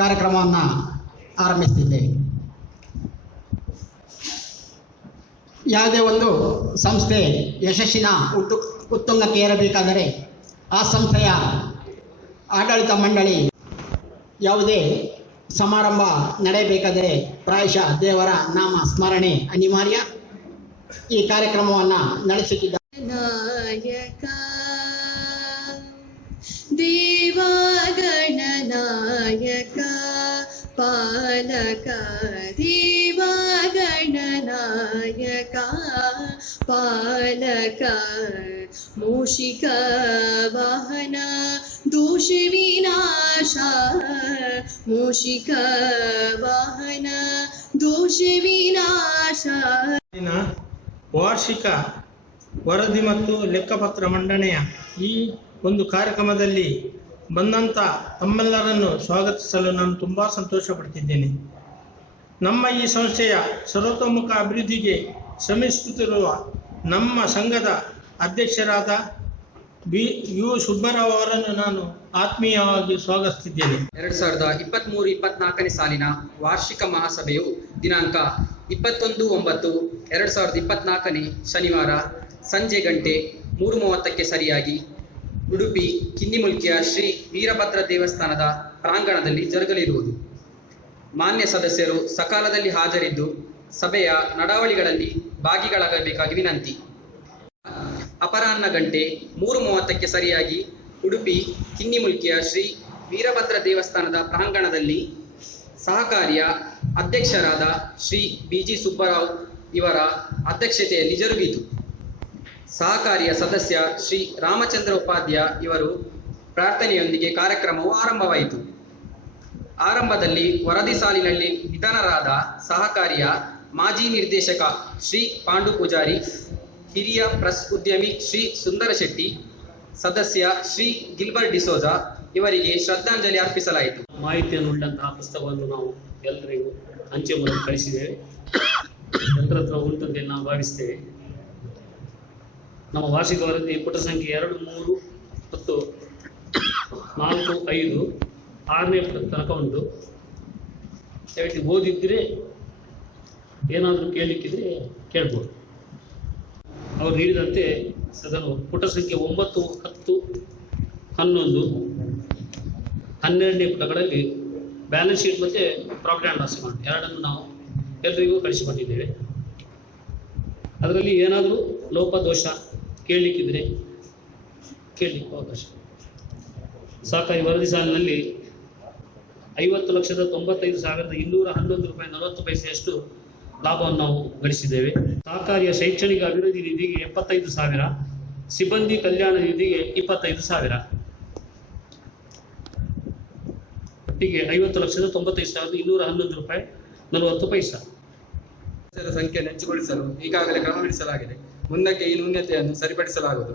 ಕಾರ್ಯಕ್ರಮವನ್ನು ಆರಂಭಿಸ್ತಿದ್ದೇವೆ. ಯಾವುದೇ ಒಂದು ಸಂಸ್ಥೆ ಯಶಸ್ಸಿನ ಉತ್ತುಂಗಕ್ಕೆ ಏರಬೇಕಾದರೆ ಆ ಸಂಸ್ಥೆಯ ಆಡಳಿತ ಮಂಡಳಿ ಯಾವುದೇ ಸಮಾರಂಭ ನಡೆಯಬೇಕಾದರೆ ಪ್ರಾಯಶಃ ದೇವರ ನಾಮ ಸ್ಮರಣೆ ಅನಿವಾರ್ಯ. ಈ ಕಾರ್ಯಕ್ರಮವನ್ನು ನಡೆಸುತ್ತಿದ್ದ ನಾಯಕ ದೇವಗಣನಾಯಕ ಪಾಲಕ ದೇವಗಣನಾಯಕ ಪಾಲಕ ಮೂಷಿಕ ವಾಹನ ದೋಷ ವಿನಾಶ ಮೂಷಿಕ ವಾಹನ ದೋಷ ವಿನಾಶ. ವಾರ್ಷಿಕ ವರದಿ ಮತ್ತು ಲೆಕ್ಕಪತ್ರ ಮಂಡನೆಯ ಈ ಒಂದು ಕಾರ್ಯಕ್ರಮದಲ್ಲಿ ಬಂದಂಥ ತಮ್ಮೆಲ್ಲರನ್ನು ಸ್ವಾಗತಿಸಲು ನಾನು ತುಂಬ ಸಂತೋಷ ಪಡ್ತಿದ್ದೇನೆ. ನಮ್ಮ ಈ ಸಂಸ್ಥೆಯ ಸರ್ವತೋಮುಖ ಅಭಿವೃದ್ಧಿಗೆ ಶ್ರಮಿಸುತ್ತಿರುವ ನಮ್ಮ ಸಂಘದ ಅಧ್ಯಕ್ಷರಾದ ಯು ಸುಬ್ಬರಾವ್ ಅವರನ್ನು ನಾನು ಆತ್ಮೀಯವಾಗಿ ಸ್ವಾಗತಿಸಿದ್ದೇನೆ. 2023-24ನೇ ಸಾಲಿನ ವಾರ್ಷಿಕ ಮಹಾಸಭೆಯು ದಿನಾಂಕ 21/9/2024 ಶನಿವಾರ ಸಂಜೆ ಗಂಟೆ 3:30ಕ್ಕೆ ಸರಿಯಾಗಿ ಉಡುಪಿ ಕಿನ್ನಿಮುಲ್ಕಿಯ ಶ್ರೀ ವೀರಭದ್ರ ದೇವಸ್ಥಾನದ ಪ್ರಾಂಗಣದಲ್ಲಿ ಜರುಗಲಿರುವುದು. ಮಾನ್ಯ ಸದಸ್ಯರು ಸಕಾಲದಲ್ಲಿ ಹಾಜರಿದ್ದು ಸಭೆಯ ನಡಾವಳಿಗಳಲ್ಲಿ ಭಾಗಿಗಳಾಗಬೇಕಾಗಿ ವಿನಂತಿ. ಅಪರಾಹ್ನ ಗಂಟೆ 3:30ಕ್ಕೆ ಸರಿಯಾಗಿ ಉಡುಪಿ ಕಿನ್ನಿಮುಲ್ಕಿಯ ಶ್ರೀ ವೀರಭದ್ರ ದೇವಸ್ಥಾನದ ಪ್ರಾಂಗಣದಲ್ಲಿ ಸಹಕಾರಿಯ ಅಧ್ಯಕ್ಷರಾದ ಶ್ರೀ BG ಸುಬ್ಬರಾವ್ ಇವರ ಅಧ್ಯಕ್ಷತೆಯಲ್ಲಿ ಜರುಗಿತು. ಸಹಕಾರಿಯ ಸದಸ್ಯ ಶ್ರೀ ರಾಮಚಂದ್ರ ಉಪಾಧ್ಯಾಯ ಇವರು ಪ್ರಾರ್ಥನೆಯೊಂದಿಗೆ ಕಾರ್ಯಕ್ರಮವು ಆರಂಭವಾಯಿತು. ಆರಂಭದಲ್ಲಿ ವರದಿ ಸಾಲಿನಲ್ಲಿ ನಿಧನರಾದ ಸಹಕಾರಿಯ ಮಾಜಿ ನಿರ್ದೇಶಕ ಶ್ರೀ ಪಾಂಡು ಪೂಜಾರಿ, ಹಿರಿಯ ಪ್ರೆಸ್ ಉದ್ಯಮಿ ಶ್ರೀ ಸುಂದರ ಶೆಟ್ಟಿ, ಸದಸ್ಯ ಶ್ರೀ ಗಿಲ್ಬರ್ಟ್ ಡಿಸೋಜಾ ಇವರಿಗೆ ಶ್ರದ್ಧಾಂಜಲಿ ಅರ್ಪಿಸಲಾಯಿತು. ಮಾಹಿತಿಯನ್ನು ಉಳ್ಳಂತಹ ಪುಸ್ತಕವನ್ನು ನಾವು ಎಲ್ಲರಿಗೂ ಅಂಚೆ ಮೂಲಕ ಕಳಿಸಿದ್ದೇವೆ. ಎಲ್ಲರ ಹತ್ರ ಉಂಟಂತೆ ನಾವು ಭಾವಿಸ್ತೇವೆ. ನಮ್ಮ ವಾರ್ಷಿಕ ವರದಿ ಪುಟ ಸಂಖ್ಯೆ 2, 3 ಮತ್ತು 4, 5, 6ನೇ ಪುಟದ ತನಕ ಉಂಟು. ದಯವಿಟ್ಟು ಓದಿದ್ರೆ ಏನಾದರೂ ಕೇಳಲಿಕ್ಕಿದ್ರೆ ಕೇಳ್ಬೋದು. ಅವರು ನೀಡಿದಂತೆ ಅದನ್ನು ಪುಟ ಸಂಖ್ಯೆ 9, 10, 11, 12ನೇ ಪುಟಗಳಲ್ಲಿ ಬ್ಯಾಲೆನ್ಸ್ ಶೀಟ್ ಮತ್ತು ಪ್ರಾಫಿಟ್ ಆ್ಯಂಡ್ ಲಾಸ್ ಅಕೌಂಟ್ ಎರಡನ್ನು ನಾವು ಎಲ್ಲರಿಗೂ ಕಳಿಸಿಕೊಟ್ಟಿದ್ದೇವೆ. ಅದರಲ್ಲಿ ಏನಾದರೂ ಲೋಪದೋಷ ಕೇಳಲಿಕ್ಕಿದ್ರೆ ಕೇಳಲಿಕ್ಕೆ ಅವಕಾಶ. ಸಹಕಾರಿ ವರದಿ ಸಾಲಿನಲ್ಲಿ 50,95,211 ರೂಪಾಯಿ 40 ಪೈಸೆಯಷ್ಟು ಲಾಭವನ್ನು ನಾವು ಗಳಿಸಿದ್ದೇವೆ. ಸಹಕಾರಿಯ ಶೈಕ್ಷಣಿಕ ಅಭಿವೃದ್ಧಿ ನಿಧಿಗೆ 75,000, ಸಿಬ್ಬಂದಿ ಕಲ್ಯಾಣ ನಿಧಿಗೆ 25,000, ಒಟ್ಟಿಗೆ 50,95,211 ರೂಪಾಯಿ 40 ಪೈಸೆ. ಸಂಖ್ಯೆಯನ್ನು ಹೆಚ್ಚುಗೊಳಿಸಲು ಈಗಾಗಲೇ ಕ್ರಮವಹಿಸಲಾಗಿದೆ. ಮುಂದಕ್ಕೆ ಈ ನ್ಯೂನತೆಯನ್ನು ಸರಿಪಡಿಸಲಾಗುವುದು.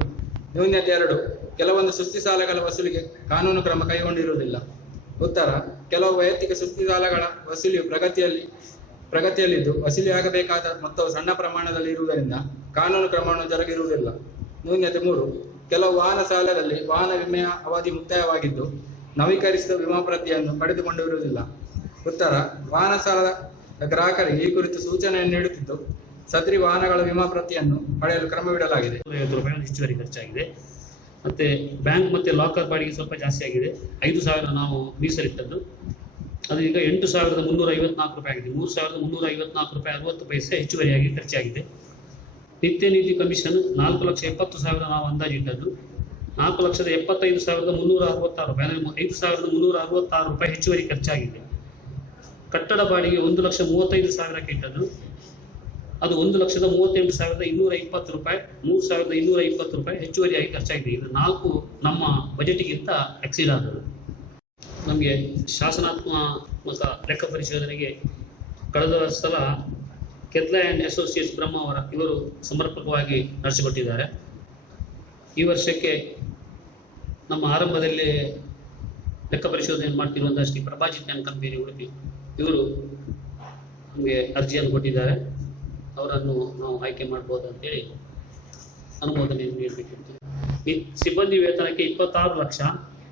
ನ್ಯೂನತೆ 2, ಕೆಲವೊಂದು ಸುಸ್ತಿ ಸಾಲಗಳ ವಸೂಲಿಗೆ ಕಾನೂನು ಕ್ರಮ ಕೈಗೊಂಡಿರುವುದಿಲ್ಲ. ಉತ್ತರ: ಕೆಲವು ವೈಯಕ್ತಿಕ ಸುಸ್ತಿ ಸಾಲಗಳ ವಸೂಲಿಯು ಪ್ರಗತಿಯಲ್ಲಿದ್ದು ವಸೂಲಿಯಾಗಬೇಕಾದ ಮೊತ್ತವು ಸಣ್ಣ ಪ್ರಮಾಣದಲ್ಲಿ ಇರುವುದರಿಂದ ಕಾನೂನು ಕ್ರಮವನ್ನು ಜರುಗಿರುವುದಿಲ್ಲ. ನ್ಯೂನತೆ 3, ಕೆಲವು ವಾಹನ ಸಾಲದಲ್ಲಿ ವಾಹನ ವಿಮೆಯ ಅವಧಿ ಮುಕ್ತಾಯವಾಗಿದ್ದು ನವೀಕರಿಸಿದ ವಿಮಾ ಪ್ರತಿಯನ್ನು ಪಡೆದುಕೊಂಡಿರುವುದಿಲ್ಲ. ಉತ್ತರ: ವಾಹನ ಸಾಲದ ಗ್ರಾಹಕರಿಗೆ ಈ ಕುರಿತು ಸೂಚನೆಯನ್ನು ನೀಡುತ್ತಿದ್ದು ಸದರಿ ವಾಹನಗಳ ವಿಮಾ ಪ್ರತಿಯನ್ನು ಪಡೆಯಲು ಕ್ರಮವಿಡಲಾಗಿದೆ. 50 ರೂಪಾಯಿ ಹೆಚ್ಚುವರಿ ಖರ್ಚಾಗಿದೆ. ಮತ್ತು ಬ್ಯಾಂಕ್ ಮತ್ತು ಲಾಕರ್ ಬಾಡಿಗೆ ಸ್ವಲ್ಪ ಜಾಸ್ತಿ ಆಗಿದೆ. 5,000 ನಾವು ಮೀಸಲಿಟ್ಟದ್ದು, ಅದು ಈಗ 8,354 ರೂಪಾಯಿ ಆಗಿದೆ. 3,354 ರೂಪಾಯಿ 60 ಪೈಸೆ ಹೆಚ್ಚುವರಿಯಾಗಿ ಖರ್ಚಾಗಿದೆ. ನಿತ್ಯ ನೀತಿ ಕಮಿಷನ್ 4,70,000 ನಾವು ಅಂದಾಜಿಟ್ಟದ್ದು, 4,75,366 ರೂಪಾಯಿ, ಅಂದರೆ 5,366 ರೂಪಾಯಿ ಹೆಚ್ಚುವರಿ ಖರ್ಚಾಗಿದೆ. ಕಟ್ಟಡ ಬಾಡಿಗೆ 1,35,000ಕ್ಕೆ ಇಟ್ಟದ್ದು, ಅದು 1,38,220 ರೂಪಾಯಿ, 3,220 ರೂಪಾಯಿ ಹೆಚ್ಚುವರಿಯಾಗಿ ಖರ್ಚಾಗಿದೆ. ಇದು 4 ನಮ್ಮ ಬಜೆಟ್ಗಿಂತ ಎಕ್ಸೀಡ್ ಆದದ್ದು. ನಮಗೆ ಶಾಸನಾತ್ಮಕ ಲೆಕ್ಕ ಪರಿಶೋಧನೆಗೆ ಕಳೆದ ಸಲ ಕೆತ್ಲಾ ಆ್ಯಂಡ್ ಅಸೋಸಿಯೇಟ್ಸ್ ಬ್ರಹ್ಮಾವರ ಇವರು ಸಮರ್ಪಕವಾಗಿ ನಡೆಸಿಕೊಟ್ಟಿದ್ದಾರೆ. ಈ ವರ್ಷಕ್ಕೆ ನಮ್ಮ ಆರಂಭದಲ್ಲಿ ಲೆಕ್ಕ ಪರಿಶೋಧನೆ ಮಾಡ್ತಿರುವಂತಹ ಶ್ರೀ ಪ್ರಭಾಜಿತ್ ಆ್ಯಂಡ್ ಕಂಪನಿ ಉಡುಪಿ ಇವರು ನಮಗೆ ಅರ್ಜಿಯನ್ನು ಕೊಟ್ಟಿದ್ದಾರೆ. ಅವರನ್ನು ನಾವು ಆಯ್ಕೆ ಮಾಡ್ಬೋದು ಅಂತೇಳಿ ಅನುಮೋದನೆ ನೀಡಬೇಕಿತ್ತು. ಸಿಬ್ಬಂದಿ ವೇತನಕ್ಕೆ 26 ಲಕ್ಷ,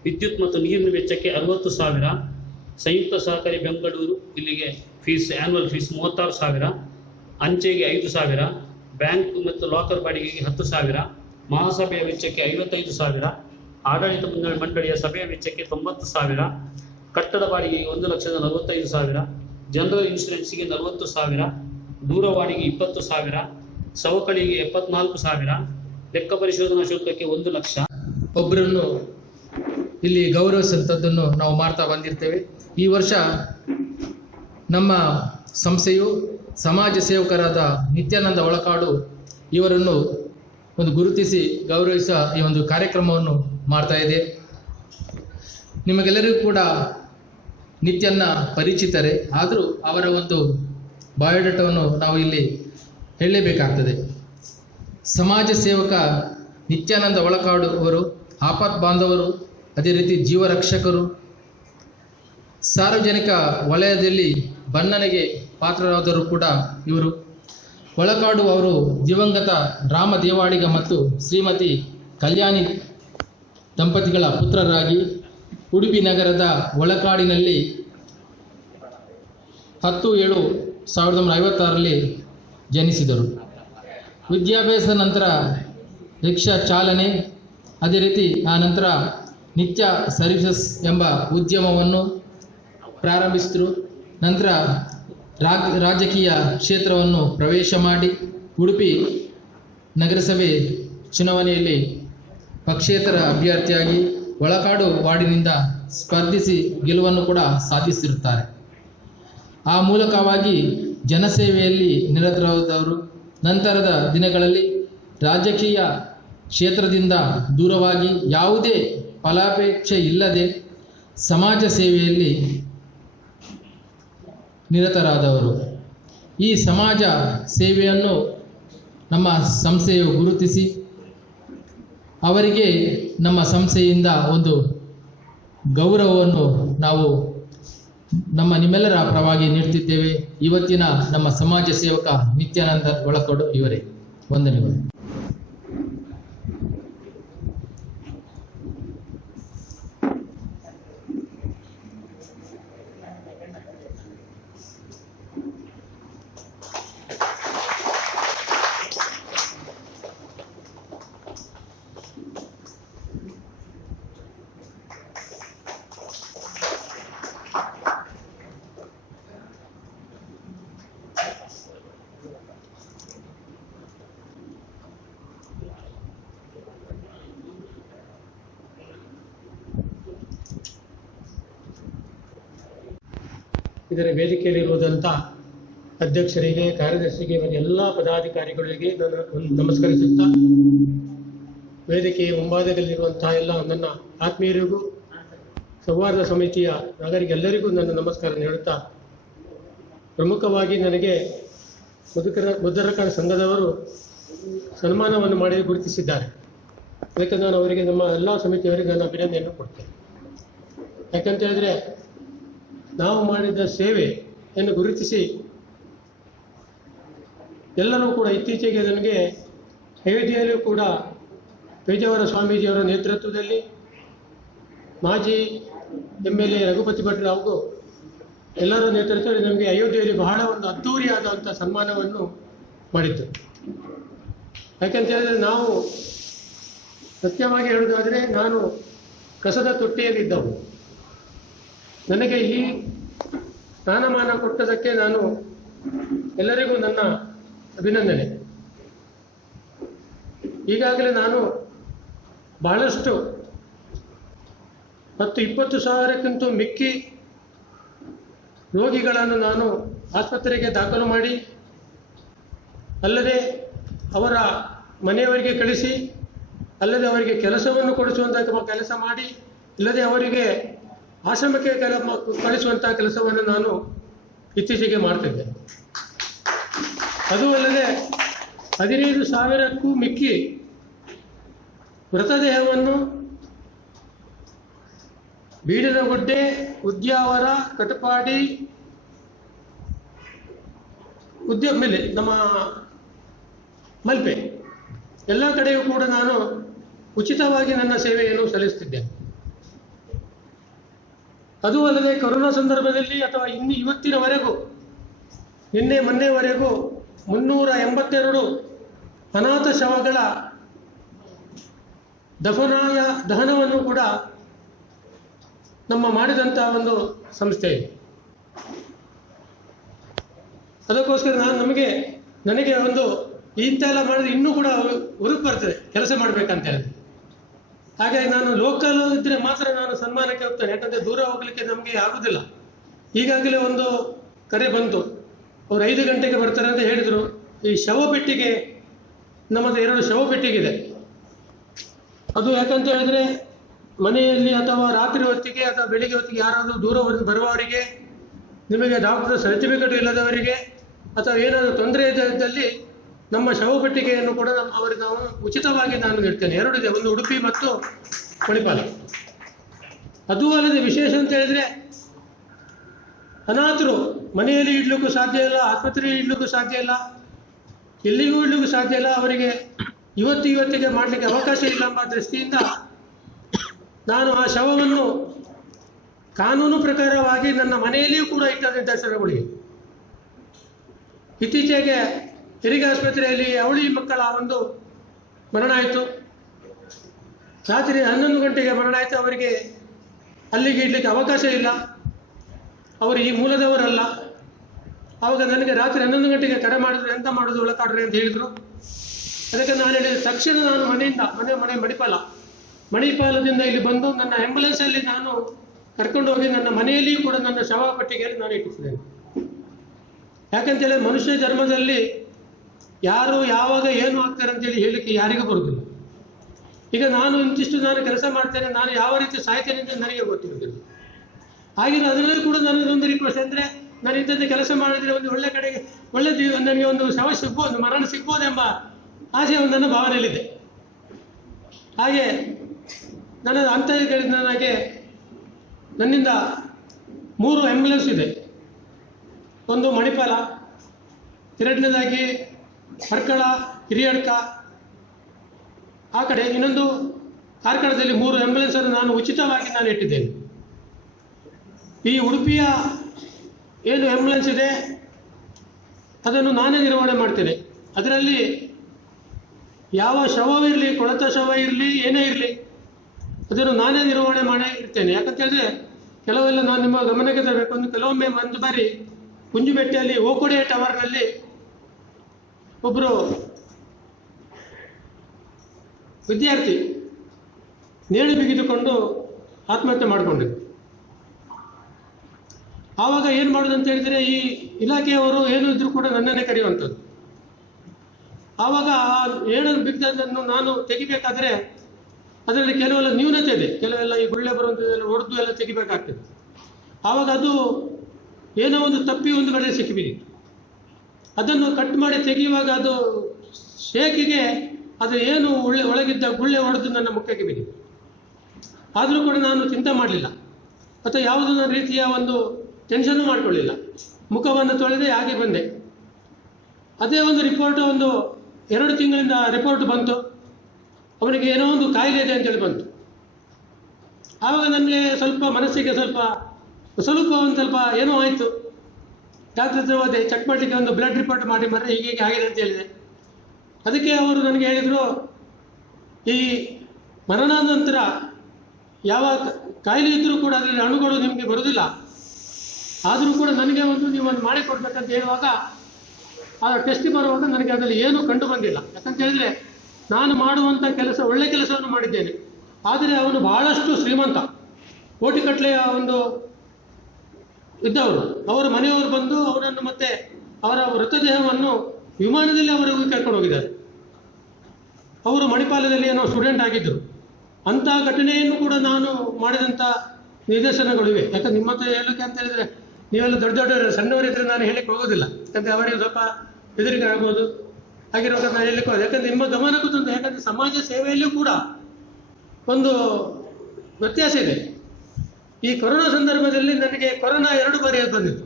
ವಿದ್ಯುತ್ ಮತ್ತು ನೀರಿನ ವೆಚ್ಚಕ್ಕೆ 60,000, ಸಂಯುಕ್ತ ಸಹಕಾರಿ ಬೆಂಗಳೂರು ಇಲ್ಲಿಗೆ ಫೀಸ್ ಆ್ಯನ್ಯುವಲ್ ಫೀಸ್ 36,000, ಅಂಚೆಗೆ 5,000, ಬ್ಯಾಂಕ್ ಮತ್ತು ಲಾಕರ್ ಬಾಡಿಗೆಗೆ 10,000, ಮಹಾಸಭೆಯ ವೆಚ್ಚಕ್ಕೆ 55,000, ಆಡಳಿತ ಮಂಡಳಿಯ ಸಭೆಯ ವೆಚ್ಚಕ್ಕೆ 90,000, ಕಟ್ಟಡ ಬಾಡಿಗೆಗೆ 1,45,000, ಜನರಲ್ ಇನ್ಶೂರೆನ್ಸ್ಗೆ 40,000, ದೂರವಾಣಿಗೆ 20,000, ಸವಕಳಿಗೆ 74,000, ಲೆಕ್ಕ ಪರಿಶೋಧನಾ ಶುಲ್ಕಕ್ಕೆ 1 ಲಕ್ಷ. ಒಬ್ಬರನ್ನು ಇಲ್ಲಿ ಗೌರವಿಸುವಂಥದ್ದನ್ನು ನಾವು ಮಾಡ್ತಾ ಬಂದಿರ್ತೇವೆ. ಈ ವರ್ಷ ನಮ್ಮ ಸಂಸ್ಥೆಯು ಸಮಾಜ ಸೇವಕರಾದ ನಿತ್ಯಾನಂದ ಒಳಕಾಡು ಇವರನ್ನು ಒಂದು ಗುರುತಿಸಿ ಗೌರವಿಸುವ ಈ ಒಂದು ಕಾರ್ಯಕ್ರಮವನ್ನು ಮಾಡ್ತಾ ಇದೆ. ನಿಮಗೆಲ್ಲರಿಗೂ ಕೂಡ ನಿತ್ಯನ್ನ ಪರಿಚಿತರೇ, ಆದರೂ ಅವರ ಒಂದು ಬಯೋಡಾಟವನ್ನು ನಾವು ಇಲ್ಲಿ ಹೇಳಲೇಬೇಕಾಗ್ತದೆ. ಸಮಾಜ ಸೇವಕ ನಿತ್ಯಾನಂದ ಒಳಕಾಡು ಅವರು ಆಪತ್ ಬಾಂಧವರು, ಅದೇ ರೀತಿ ಜೀವರಕ್ಷಕರು, ಸಾರ್ವಜನಿಕ ವಲಯದಲ್ಲಿ ಬಣ್ಣನೆಗೆ ಪಾತ್ರರಾದರು ಕೂಡ ಇವರು. ಒಳಕಾಡು ಅವರು ದಿವಂಗತ ರಾಮ ದೇವಾಡಿಗ ಮತ್ತು ಶ್ರೀಮತಿ ಕಲ್ಯಾಣಿ ದಂಪತಿಗಳ ಪುತ್ರರಾಗಿ ಉಡುಪಿ ನಗರದ ಒಳಕಾಡಿನಲ್ಲಿ 10/7/1956 ಜನಿಸಿದರು. ವಿದ್ಯಾಭ್ಯಾಸ ನಂತರ ರಿಕ್ಷಾ ಚಾಲನೆ, ಅದೇ ರೀತಿ ಆ ನಂತರ ನಿತ್ಯ ಸರ್ವಿಸಸ್ ಎಂಬ ಉದ್ಯಮವನ್ನು ಪ್ರಾರಂಭಿಸಿದರು. ನಂತರ ರಾಜಕೀಯ ಕ್ಷೇತ್ರವನ್ನು ಪ್ರವೇಶ ಮಾಡಿ ಉಡುಪಿ ನಗರಸಭೆ ಚುನಾವಣೆಯಲ್ಲಿ ಪಕ್ಷೇತರ ಅಭ್ಯರ್ಥಿಯಾಗಿ ಒಳಕಾಡು ವಾರ್ಡಿನಿಂದ ಸ್ಪರ್ಧಿಸಿ ಗೆಲುವನ್ನು ಕೂಡ ಸಾಧಿಸಿರುತ್ತಾರೆ. ಆ ಮೂಲಕವಾಗಿ ಜನಸೇವೆಯಲ್ಲಿ ನಿರತರಾದವರು. ನಂತರದ ದಿನಗಳಲ್ಲಿ ರಾಜಕೀಯ ಕ್ಷೇತ್ರದಿಂದ ದೂರವಾಗಿ ಯಾವುದೇ ಫಲಾಪೇಕ್ಷೆ ಇಲ್ಲದೆ ಸಮಾಜ ಸೇವೆಯಲ್ಲಿ ನಿರತರಾದವರು. ಈ ಸಮಾಜ ಸೇವೆಯನ್ನು ನಮ್ಮ ಸಂಸ್ಥೆಯು ಗುರುತಿಸಿ ಅವರಿಗೆ ನಮ್ಮ ಸಂಸ್ಥೆಯಿಂದ ಒಂದು ಗೌರವವನ್ನು ನಾವು ನಿಮ್ಮೆಲ್ಲರ ಪರವಾಗಿ ನೀಡುತ್ತಿದ್ದೇವೆ. ಇವತ್ತಿನ ನಮ್ಮ ಸಮಾಜ ಸೇವಕ ನಿತ್ಯಾನಂದ ಒಳಕಾಡು ಇವರೇ. ವಂದನೆಗಳು. ಇದರ ವೇದಿಕೆಯಲ್ಲಿರುವುದಂಥ ಅಧ್ಯಕ್ಷರಿಗೆ, ಕಾರ್ಯದರ್ಶಿಗೆ ಮತ್ತು ಎಲ್ಲ ಪದಾಧಿಕಾರಿಗಳಿಗೆ ನಾನು ನಮಸ್ಕರಿಸುತ್ತಾ, ವೇದಿಕೆಯ ಮುಂಭಾಗದಲ್ಲಿರುವಂತಹ ಎಲ್ಲ ನನ್ನ ಆತ್ಮೀಯರಿಗೂ, ಸೌಹಾರ್ದ ಸಮಿತಿಯ ನಾಗರಿಕರೆಲ್ಲರಿಗೂ ನನ್ನ ನಮಸ್ಕಾರ ನೀಡುತ್ತಾ, ಪ್ರಮುಖವಾಗಿ ನನಗೆ ಮುದ್ರಕರ ಸಂಘದವರು ಸನ್ಮಾನವನ್ನು ಮಾಡಿ ಗುರುತಿಸಿದ್ದಾರೆ. ಅದಕ್ಕೆ ನಾನು ಅವರಿಗೆ, ನಮ್ಮ ಎಲ್ಲ ಸಮಿತಿಯವರಿಗೆ ನಾನು ಅಭಿನಂದನೆಯನ್ನು ಕೊಡ್ತೇನೆ. ಯಾಕಂತ ಹೇಳಿದ್ರೆ, ನಾವು ಮಾಡಿದ ಸೇವೆಯನ್ನು ಗುರುತಿಸಿ ಎಲ್ಲರೂ ಕೂಡ ಇತ್ತೀಚೆಗೆ ನನಗೆ ಅಯೋಧ್ಯೆಯಲ್ಲೂ ಕೂಡ ಪೇಜಾವರ ಸ್ವಾಮೀಜಿಯವರ ನೇತೃತ್ವದಲ್ಲಿ ಮಾಜಿ MLA ರಘುಪತಿ ಭಟ್ ಹಾಗೂ ಎಲ್ಲರ ನೇತೃತ್ವದಲ್ಲಿ ನಮಗೆ ಅಯೋಧ್ಯೆಯಲ್ಲಿ ಬಹಳ ಒಂದು ಅದ್ಧೂರಿಯಾದಂಥ ಸನ್ಮಾನವನ್ನು ಮಾಡಿದ್ದು. ಯಾಕಂತ ಹೇಳಿದ್ರೆ, ನಾವು ಸತ್ಯವಾಗಿ ಹೇಳುವುದಾದರೆ ನಾನು ಕಸದ ತೊಟ್ಟಿಯಲ್ಲಿದ್ದವು. ನನಗೆ ಈ ಸ್ಥಾನಮಾನ ಕೊಟ್ಟದಕ್ಕೆ ನಾನು ಎಲ್ಲರಿಗೂ ನನ್ನ ಅಭಿನಂದನೆ. ಈಗಾಗಲೇ ನಾನು ಬಹಳಷ್ಟು 10-20 ಸಾವಿರಕ್ಕಿಂತ ಮಿಕ್ಕಿ ರೋಗಿಗಳನ್ನು ನಾನು ಆಸ್ಪತ್ರೆಗೆ ದಾಖಲು ಮಾಡಿ, ಅಲ್ಲದೆ ಅವರ ಮನೆಯವರಿಗೆ ಕಳಿಸಿ, ಅಲ್ಲದೆ ಅವರಿಗೆ ಕೆಲಸವನ್ನು ಕೊಡಿಸುವಂಥ ಕೆಲಸ ಮಾಡಿ, ಇಲ್ಲದೆ ಅವರಿಗೆ ಆಶ್ರಮಕ್ಕೆ ಕಳಿಸುವಂಥ ಕೆಲಸವನ್ನು ನಾನು ಇತ್ತೀಚೆಗೆ ಮಾಡ್ತಿದ್ದೆ. ಅದು ಅಲ್ಲದೆ 15,000ಕ್ಕೂ ಮಿಕ್ಕಿ ಮೃತದೇಹವನ್ನು ಬೀಡಿನಗುಡ್ಡೆ, ಉದ್ಯಾವರ, ಕಟಪಾಡಿ, ಮೇಲೆ ನಮ್ಮ ಮಲ್ಪೆ ಎಲ್ಲ ಕಡೆಯೂ ಕೂಡ ನಾನು ಉಚಿತವಾಗಿ ನನ್ನ ಸೇವೆಯನ್ನು ಸಲ್ಲಿಸುತ್ತಿದ್ದೆ. ಅದು ಅಲ್ಲದೆ ಕೊರೋನಾ ಸಂದರ್ಭದಲ್ಲಿ ಅಥವಾ ಇವತ್ತಿನವರೆಗೂ ಮೊನ್ನೆವರೆಗೂ 382 ಅನಾಥ ಶವಗಳ ದಹನವನ್ನು ಕೂಡ ನಮ್ಮ ಮಾಡಿದಂಥ ಒಂದು ಸಂಸ್ಥೆ ಇದೆ. ಅದಕ್ಕೋಸ್ಕರ ನನಗೆ ಒಂದು ಇಂತೆಲ್ಲ ಮಾಡಿದ್ರೆ ಇನ್ನೂ ಕೂಡ ಹುರುಪು ಬರ್ತದೆ ಕೆಲಸ ಮಾಡಬೇಕಂತ ಹೇಳಿದ್ರೆ. ಹಾಗಾಗಿ ನಾನು ಲೋಕಲ್ ಇದ್ದರೆ ಮಾತ್ರ ನಾನು ಸನ್ಮಾನಕ್ಕೆ ಹೋಗ್ತೇನೆ, ಯಾಕಂದರೆ ದೂರ ಹೋಗ್ಲಿಕ್ಕೆ ನಮಗೆ ಆಗುದಿಲ್ಲ. ಈಗಾಗಲೇ ಒಂದು ಕರೆ ಬಂತು, ಅವ್ರು 5 ಗಂಟೆಗೆ ಬರ್ತಾರೆ ಅಂತ ಹೇಳಿದರು. ಈ ಶವಪೆಟ್ಟಿಗೆ ನಮ್ಮದು 2 ಶವಪೆಟ್ಟಿಗಿದೆ. ಅದು ಯಾಕಂತ ಹೇಳಿದ್ರೆ ಮನೆಯಲ್ಲಿ ಅಥವಾ ರಾತ್ರಿ ಹೊತ್ತಿಗೆ ಅಥವಾ ಬೆಳಿಗ್ಗೆ ಹೊತ್ತಿಗೆ ಯಾರಾದರೂ ದೂರ ಬರುವವರಿಗೆ, ನಿಮಗೆ ಡಾಕ್ಟರ್ ಸರ್ಟಿಫಿಕೇಟ್ ಇಲ್ಲದವರಿಗೆ ಅಥವಾ ಏನಾದರೂ ತೊಂದರೆ ಇದ್ದಲ್ಲಿ ನಮ್ಮ ಶವಪೆಟ್ಟಿಗೆಯನ್ನು ಕೂಡ ಅವರಿಗೆ ನಾವು ಉಚಿತವಾಗಿ ನಾನು ನೀಡ್ತೇನೆ. 2 ಇದೆ, ಒಂದು ಉಡುಪಿ ಮತ್ತು ಮಣಿಪಾಲ. ಅದು ಅಲ್ಲದೆ ವಿಶೇಷ ಅಂತ ಹೇಳಿದ್ರೆ ಅನಾಥರು ಮನೆಯಲ್ಲಿ ಇಡ್ಲಿಕ್ಕೂ ಸಾಧ್ಯ ಇಲ್ಲ, ಆಸ್ಪತ್ರೆಗೆ ಇಡ್ಲಿಕ್ಕೂ ಸಾಧ್ಯ ಇಲ್ಲ, ಎಲ್ಲಿಗೂ ಇಡ್ಲಿಕ್ಕೂ ಸಾಧ್ಯ ಇಲ್ಲ, ಅವರಿಗೆ ಇವತ್ತಿಗೆ ಮಾಡಲಿಕ್ಕೆ ಅವಕಾಶ ಇಲ್ಲ ಎಂಬ ದೃಷ್ಟಿಯಿಂದ ನಾನು ಆ ಶವವನ್ನು ಕಾನೂನು ಪ್ರಕಾರವಾಗಿ ನನ್ನ ಮನೆಯಲ್ಲಿಯೂ ಕೂಡ ಇಟ್ಟ ನಿರ್ದೇಶನಗಳಿಗೆ. ಇತ್ತೀಚೆಗೆ ಹೆರಿಗೆ ಆಸ್ಪತ್ರೆಯಲ್ಲಿ ಅವಳಿ ಮಕ್ಕಳ ಒಂದು ಮರಣ ಆಯಿತು. ರಾತ್ರಿ 11 ಗಂಟೆಗೆ ಮರಣ ಆಯಿತು. ಅವರಿಗೆ ಅಲ್ಲಿಗೆ ಇಡಲಿಕ್ಕೆ ಅವಕಾಶ ಇಲ್ಲ, ಅವರು ಈ ಮೂಲದವರಲ್ಲ. ಆವಾಗ ನನಗೆ ರಾತ್ರಿ 11 ಗಂಟೆಗೆ ಕರೆ ಮಾಡಿದ್ರು, ಎಂತ ಮಾಡೋದು ಒಳಕಾಡ್ರಿ ಅಂತ ಹೇಳಿದರು. ಅದಕ್ಕೆ ನಾನು ಹೇಳಿದ ತಕ್ಷಣ ನಾನು ಮನೆ ಮಣಿಪಾಲದಿಂದ ಇಲ್ಲಿ ಬಂದು ನನ್ನ ಆ್ಯಂಬುಲೆನ್ಸಲ್ಲಿ ನಾನು ಕರ್ಕೊಂಡು ಹೋಗಿ ನನ್ನ ಮನೆಯಲ್ಲಿಯೂ ಕೂಡ ನನ್ನ ಶವ ಪಟ್ಟಿಗೆಯಲ್ಲಿ ನಾನು ಇಟ್ಟಿದ್ದೇನೆ. ಯಾಕಂತೇಳಿ ಮನುಷ್ಯ ಜನ್ಮದಲ್ಲಿ ಯಾರು ಯಾವಾಗ ಏನು ಆಗ್ತಾರೆ ಅಂತೇಳಿ ಹೇಳಲಿಕ್ಕೆ ಯಾರಿಗೂ ಬರುವುದಿಲ್ಲ. ಈಗ ನಾನು ಇಂತಿಷ್ಟು ನಾನು ಕೆಲಸ ಮಾಡ್ತೇನೆ, ನಾನು ಯಾವ ರೀತಿ ಸಾಯ್ತೇನೆ ಅಂತ ನನಗೆ ಗೊತ್ತಿರೋದಿಲ್ಲ. ಹಾಗೆ ಅದರಲ್ಲಿ ಕೂಡ ನನ್ನದೊಂದು ರಿಕ್ವೆಸ್ಟ್ ಅಂದರೆ, ನಾನು ಇಂಥದ್ದು ಕೆಲಸ ಮಾಡಿದರೆ ಒಂದು ಒಳ್ಳೆ ಕಡೆಗೆ ನನಗೆ ಒಂದು ಶವ ಸಿಗ್ಬೋದು, ಮರಣ ಸಿಗ್ಬೋದೆಂಬ ಆಸೆ ನನ್ನ ಭಾವನೆಯಲ್ಲಿದೆ. ಹಾಗೆ ನನಗೆ ನನ್ನಿಂದ 3 ಆ್ಯಂಬುಲೆನ್ಸ್ ಇದೆ. ಒಂದು ಮಣಿಪಾಲ, 2ನೇದಾಗಿ ಹರ್ಕಳ, ಹಿರಿಯಡ್ಕ, ಆ ಕಡೆ ಇನ್ನೊಂದು ಕಾರ್ಕಳದಲ್ಲಿ 3 ಆ್ಯಂಬುಲೆನ್ಸನ್ನು ನಾನು ಉಚಿತವಾಗಿ ನಾನು ಇಟ್ಟಿದ್ದೇನೆ. ಈ ಉಡುಪಿಯ ಏನು ಆ್ಯಂಬುಲೆನ್ಸ್ ಇದೆ ಅದನ್ನು ನಾನೇ ನಿರ್ವಹಣೆ ಮಾಡ್ತೇನೆ. ಅದರಲ್ಲಿ ಯಾವ ಶವವಿರಲಿ, ಕೊಳೆತ ಶವ ಇರಲಿ, ಏನೇ ಇರಲಿ, ಅದನ್ನು ನಾನೇ ನಿರ್ವಹಣೆ ಮಾಡಿ ಇರ್ತೇನೆ. ಯಾಕಂತ ಹೇಳಿದ್ರೆ ಕೆಲವೆಲ್ಲ ನಾನು ನಿಮ್ಮ ಗಮನಕ್ಕೆ ತರಬೇಕು. ಕೆಲವೊಮ್ಮೆ ಒಂದು ಬಾರಿ ಕುಂಜುಬೆಟ್ಟೆಯಲ್ಲಿ ಓಕೋಡೆ ಟವರ್ನಲ್ಲಿ ಒಬ್ಬರು ವಿದ್ಯಾರ್ಥಿ ನೇಣು ಬಿಗಿದುಕೊಂಡು ಆತ್ಮಹತ್ಯೆ ಮಾಡಿಕೊಂಡಿದ್ರು. ಆವಾಗ ಏನು ಮಾಡೋದು ಅಂತ ಹೇಳಿದರೆ, ಈ ಇಲಾಖೆಯವರು ಏನು ಇದ್ರೂ ಕೂಡ ನನ್ನನ್ನೇ ಕರೆಯುವಂಥದ್ದು. ಆವಾಗ ಆ ನೇಣು ಬಿದ್ದದನ್ನು ನಾನು ತೆಗಿಬೇಕಾದ್ರೆ ಅದರಲ್ಲಿ ಕೆಲವೆಲ್ಲ ನ್ಯೂನತೆ ಇದೆ, ಕೆಲವೆಲ್ಲ ಈ ಗುಳ್ಳೆ ಬರುವಂಥದ್ದೆಲ್ಲ ಹೊಡೆದು ಎಲ್ಲ ತೆಗಿಬೇಕಾಗ್ತದೆ. ಆವಾಗ ಅದು ಏನೋ ಒಂದು ತಪ್ಪಿ ಒಂದು ಕಡೆ ಸಿಕ್ಕಿಬಿದ್ದಿತ್ತು. ಅದನ್ನು ಕಟ್ ಮಾಡಿ ತೆಗೆಯುವಾಗ ಅದು ಶೇಕಿಗೆ ಅದು ಏನು ಒಳಗಿದ್ದ ಗುಳ್ಳೆ ಹೊಡೆದು ನನ್ನ ಮುಖಕ್ಕೆ ಬಿದ್ದಿತ್ತು. ಆದರೂ ಕೂಡ ನಾನು ಚಿಂತೆ ಮಾಡಲಿಲ್ಲ ಅಥವಾ ಯಾವುದೋ ರೀತಿಯ ಒಂದು ಟೆನ್ಷನ್ನು ಮಾಡಿಕೊಳ್ಳಿಲ್ಲ. ಮುಖವನ್ನು ತೊಳೆದೇ ಹಾಗೆ ಬಂದೆ. ಅದೇ ಒಂದು ರಿಪೋರ್ಟ್ ಒಂದು 2 ತಿಂಗಳಿಂದ ರಿಪೋರ್ಟ್ ಬಂತು, ಅವನಿಗೆ ಏನೋ ಒಂದು ಕಾಯಿಲೆ ಇದೆ ಅಂತೇಳಿ ಬಂತು. ಆವಾಗ ನನಗೆ ಸ್ವಲ್ಪ ಮನಸ್ಸಿಗೆ ಸ್ವಲ್ಪ ಏನೋ ಆಯಿತು. ಡಾಕ್ಟರ್ ಹತ್ರ ಹೋದೆ, ಚೆಕ್ ಮಾಡಲಿಕ್ಕೆ ಒಂದು ಬ್ಲಡ್ ರಿಪೋರ್ಟ್ ಮಾಡಿ ಹೀಗೆ ಆಗಿದೆ ಅಂತ ಹೇಳಿದೆ. ಅದಕ್ಕೆ ಅವರು ನನಗೆ ಹೇಳಿದರು, ಈ ಮರಣಾದ ನಂತರ ಯಾವ ಕಾಯಿಲೆ ಇದ್ದರೂ ಕೂಡ ಅದರಲ್ಲಿ ಅಣುಗಳು ನಿಮಗೆ ಬರುವುದಿಲ್ಲ, ಆದರೂ ಕೂಡ ನನಗೆ ನೀವು ಒಂದು ಮಾಡಿಕೊಡ್ಬೇಕಂತ ಹೇಳುವಾಗ ಆ ಟೆಸ್ಟ್ ಬರುವಾಗ ನನಗೆ ಅದರಲ್ಲಿ ಏನೂ ಕಂಡು ಬಂದಿಲ್ಲ. ಯಾಕಂತ ಹೇಳಿದರೆ ನಾನು ಮಾಡುವಂಥ ಕೆಲಸ ಒಳ್ಳೆ ಕೆಲಸವನ್ನು ಮಾಡಿದ್ದೇನೆ. ಆದರೆ ಅವನು ಬಹಳಷ್ಟು ಶ್ರೀಮಂತ, ಕೋಟಿಗಟ್ಟಲೆಯ ಒಂದು ಇದ್ದವರು. ಅವರ ಮನೆಯವರು ಬಂದು ಅವರನ್ನು ಮತ್ತೆ ಅವರ ಮೃತದೇಹವನ್ನು ವಿಮಾನದಲ್ಲಿ ಅವರಿಗೂ ಕರ್ಕೊಂಡು ಹೋಗಿದ್ದಾರೆ. ಅವರು ಮಣಿಪಾಲದಲ್ಲಿ ಏನೋ ಸ್ಟೂಡೆಂಟ್ ಆಗಿದ್ದರು. ಅಂಥ ಘಟನೆಯನ್ನು ಕೂಡ ನಾನು ಮಾಡಿದಂಥ ನಿದರ್ಶನಗಳಿವೆ. ಯಾಕಂದ್ರೆ ನಿಮ್ಮ ಹತ್ರ ಹೇಳೋಕ್ಕೆ ಅಂತ ಹೇಳಿದರೆ ನೀವೆಲ್ಲ ದೊಡ್ಡ ಸಣ್ಣವರಿದ್ದರೆ ನಾನು ಹೇಳಲಿಕ್ಕೆ ಹೋಗೋದಿಲ್ಲ. ಯಾಕಂದರೆ ಅವರಿಗೆ ಸ್ವಲ್ಪ ಹೆದರಿಕೆ ಆಗ್ಬೋದು, ಆಗಿರುವಾಗ ನಾನು ಹೇಳಲಿಕ್ಕೆ ಹೋಗೋದು. ಯಾಕಂದರೆ ನಿಮ್ಮ ಗಮನಕ್ಕೂ ತಂದು, ಯಾಕಂದರೆ ಸಮಾಜ ಸೇವೆಯಲ್ಲಿಯೂ ಕೂಡ ಒಂದು ವ್ಯತ್ಯಾಸ ಇದೆ. ಈ ಕೊರೋನಾ ಸಂದರ್ಭದಲ್ಲಿ ನನಗೆ ಕೊರೋನಾ 2 ಬಾರಿ ಬಂದಿತ್ತು.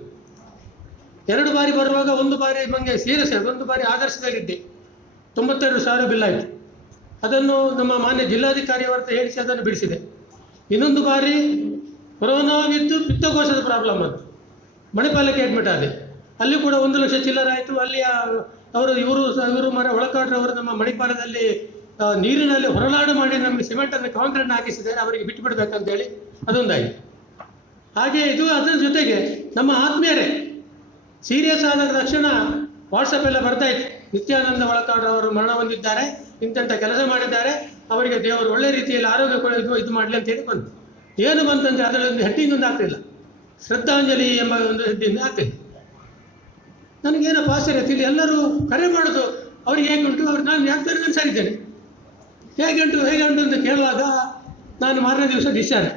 2 ಬಾರಿ ಬರುವಾಗ ಒಂದು ಬಾರಿ ನನಗೆ ಸೀರಿಯಸ್ ಆಗಿ, ಒಂದು ಬಾರಿ ಆದರ್ಶದಲ್ಲಿದ್ದೆ, 92,000 ಬಿಲ್ ಆಯಿತು. ಅದನ್ನು ನಮ್ಮ ಮಾನ್ಯ ಜಿಲ್ಲಾಧಿಕಾರಿಯವರ ಹೇಳಿಸಿ ಅದನ್ನು ಬಿಡಿಸಿದೆ. ಇನ್ನೊಂದು ಬಾರಿ ಕೊರೋನಾ ಆಗಿತ್ತು, ಪಿತ್ತಕೋಶದ ಪ್ರಾಬ್ಲಮ್ ಅಂತ ಮಣಿಪಾಲಕ್ಕೆ ಅಡ್ಮಿಟ್ ಆದೆ. ಅಲ್ಲಿ ಕೂಡ 1 ಲಕ್ಷ ಚಿಲ್ಲರೆ ಆಯಿತು. ಅಲ್ಲಿ ಇವರು ಒಳಕಾಡ್ರವರು ನಮ್ಮ ಮಣಿಪಾಲದಲ್ಲಿ ನೀರಿನಲ್ಲಿ ಹೊರಲಾಡು ಮಾಡಿ ನಮಗೆ ಸಿಮೆಂಟನ್ನು ಕಾಂಕ್ರೀಟ್ ಹಾಕಿಸಿದ್ದಾರೆ, ಅವರಿಗೆ ಬಿಟ್ಟು ಬಿಡಬೇಕಂತೇಳಿ ಅದೊಂದಾಯಿತು. ಹಾಗೆ ಅದರ ಜೊತೆಗೆ ನಮ್ಮ ಆತ್ಮೀಯರೇ ಸೀರಿಯಸ್ ಆದ ತಕ್ಷಣ ವಾಟ್ಸಪ್ ಎಲ್ಲ ಬರ್ತಾ ಇತ್ತು, ನಿತ್ಯಾನಂದ ಒಳಕಾಡ್ರವರು ಮರಣ ಹೊಂದಿದ್ದಾರೆ, ಇಂಥ ಕೆಲಸ ಮಾಡಿದ್ದಾರೆ, ಅವರಿಗೆ ದೇವರು ಒಳ್ಳೆ ರೀತಿಯಲ್ಲಿ ಆರೋಗ್ಯ ಕೂಡ ಇದು ಮಾಡಲಿ ಅಂತೇಳಿ ಬಂತು. ಏನು ಬಂತಂದರೆ ಅದರಲ್ಲಿ ಒಂದು ಹೆಡ್ಡಿಂಗ್ ಒಂದು ಆಗ್ತಿಲ್ಲ, ಶ್ರದ್ಧಾಂಜಲಿ ಎಂಬ ಒಂದು ಹೆಡ್ಡಿಂಗ್ ಆಗ್ತಿಲ್ಲ. ನನಗೇನಪ್ಪ ಆಶ್ಚರ್ಯ ತಿಳಿ, ಎಲ್ಲರೂ ಕರೆ ಮಾಡೋದು ಅವ್ರಿಗೆ ಹೇಗುಂಟು, ನಾನು ಯಾಕೆ ನಾನು ಸರಿದ್ದೇನೆ, ಹೇಗೆ ಉಂಟು ಅಂತ ಕೇಳುವಾಗ ನಾನು ಮಾರನೇ ದಿವಸ ಡಿಸ್ಚಾರ್ಜ್.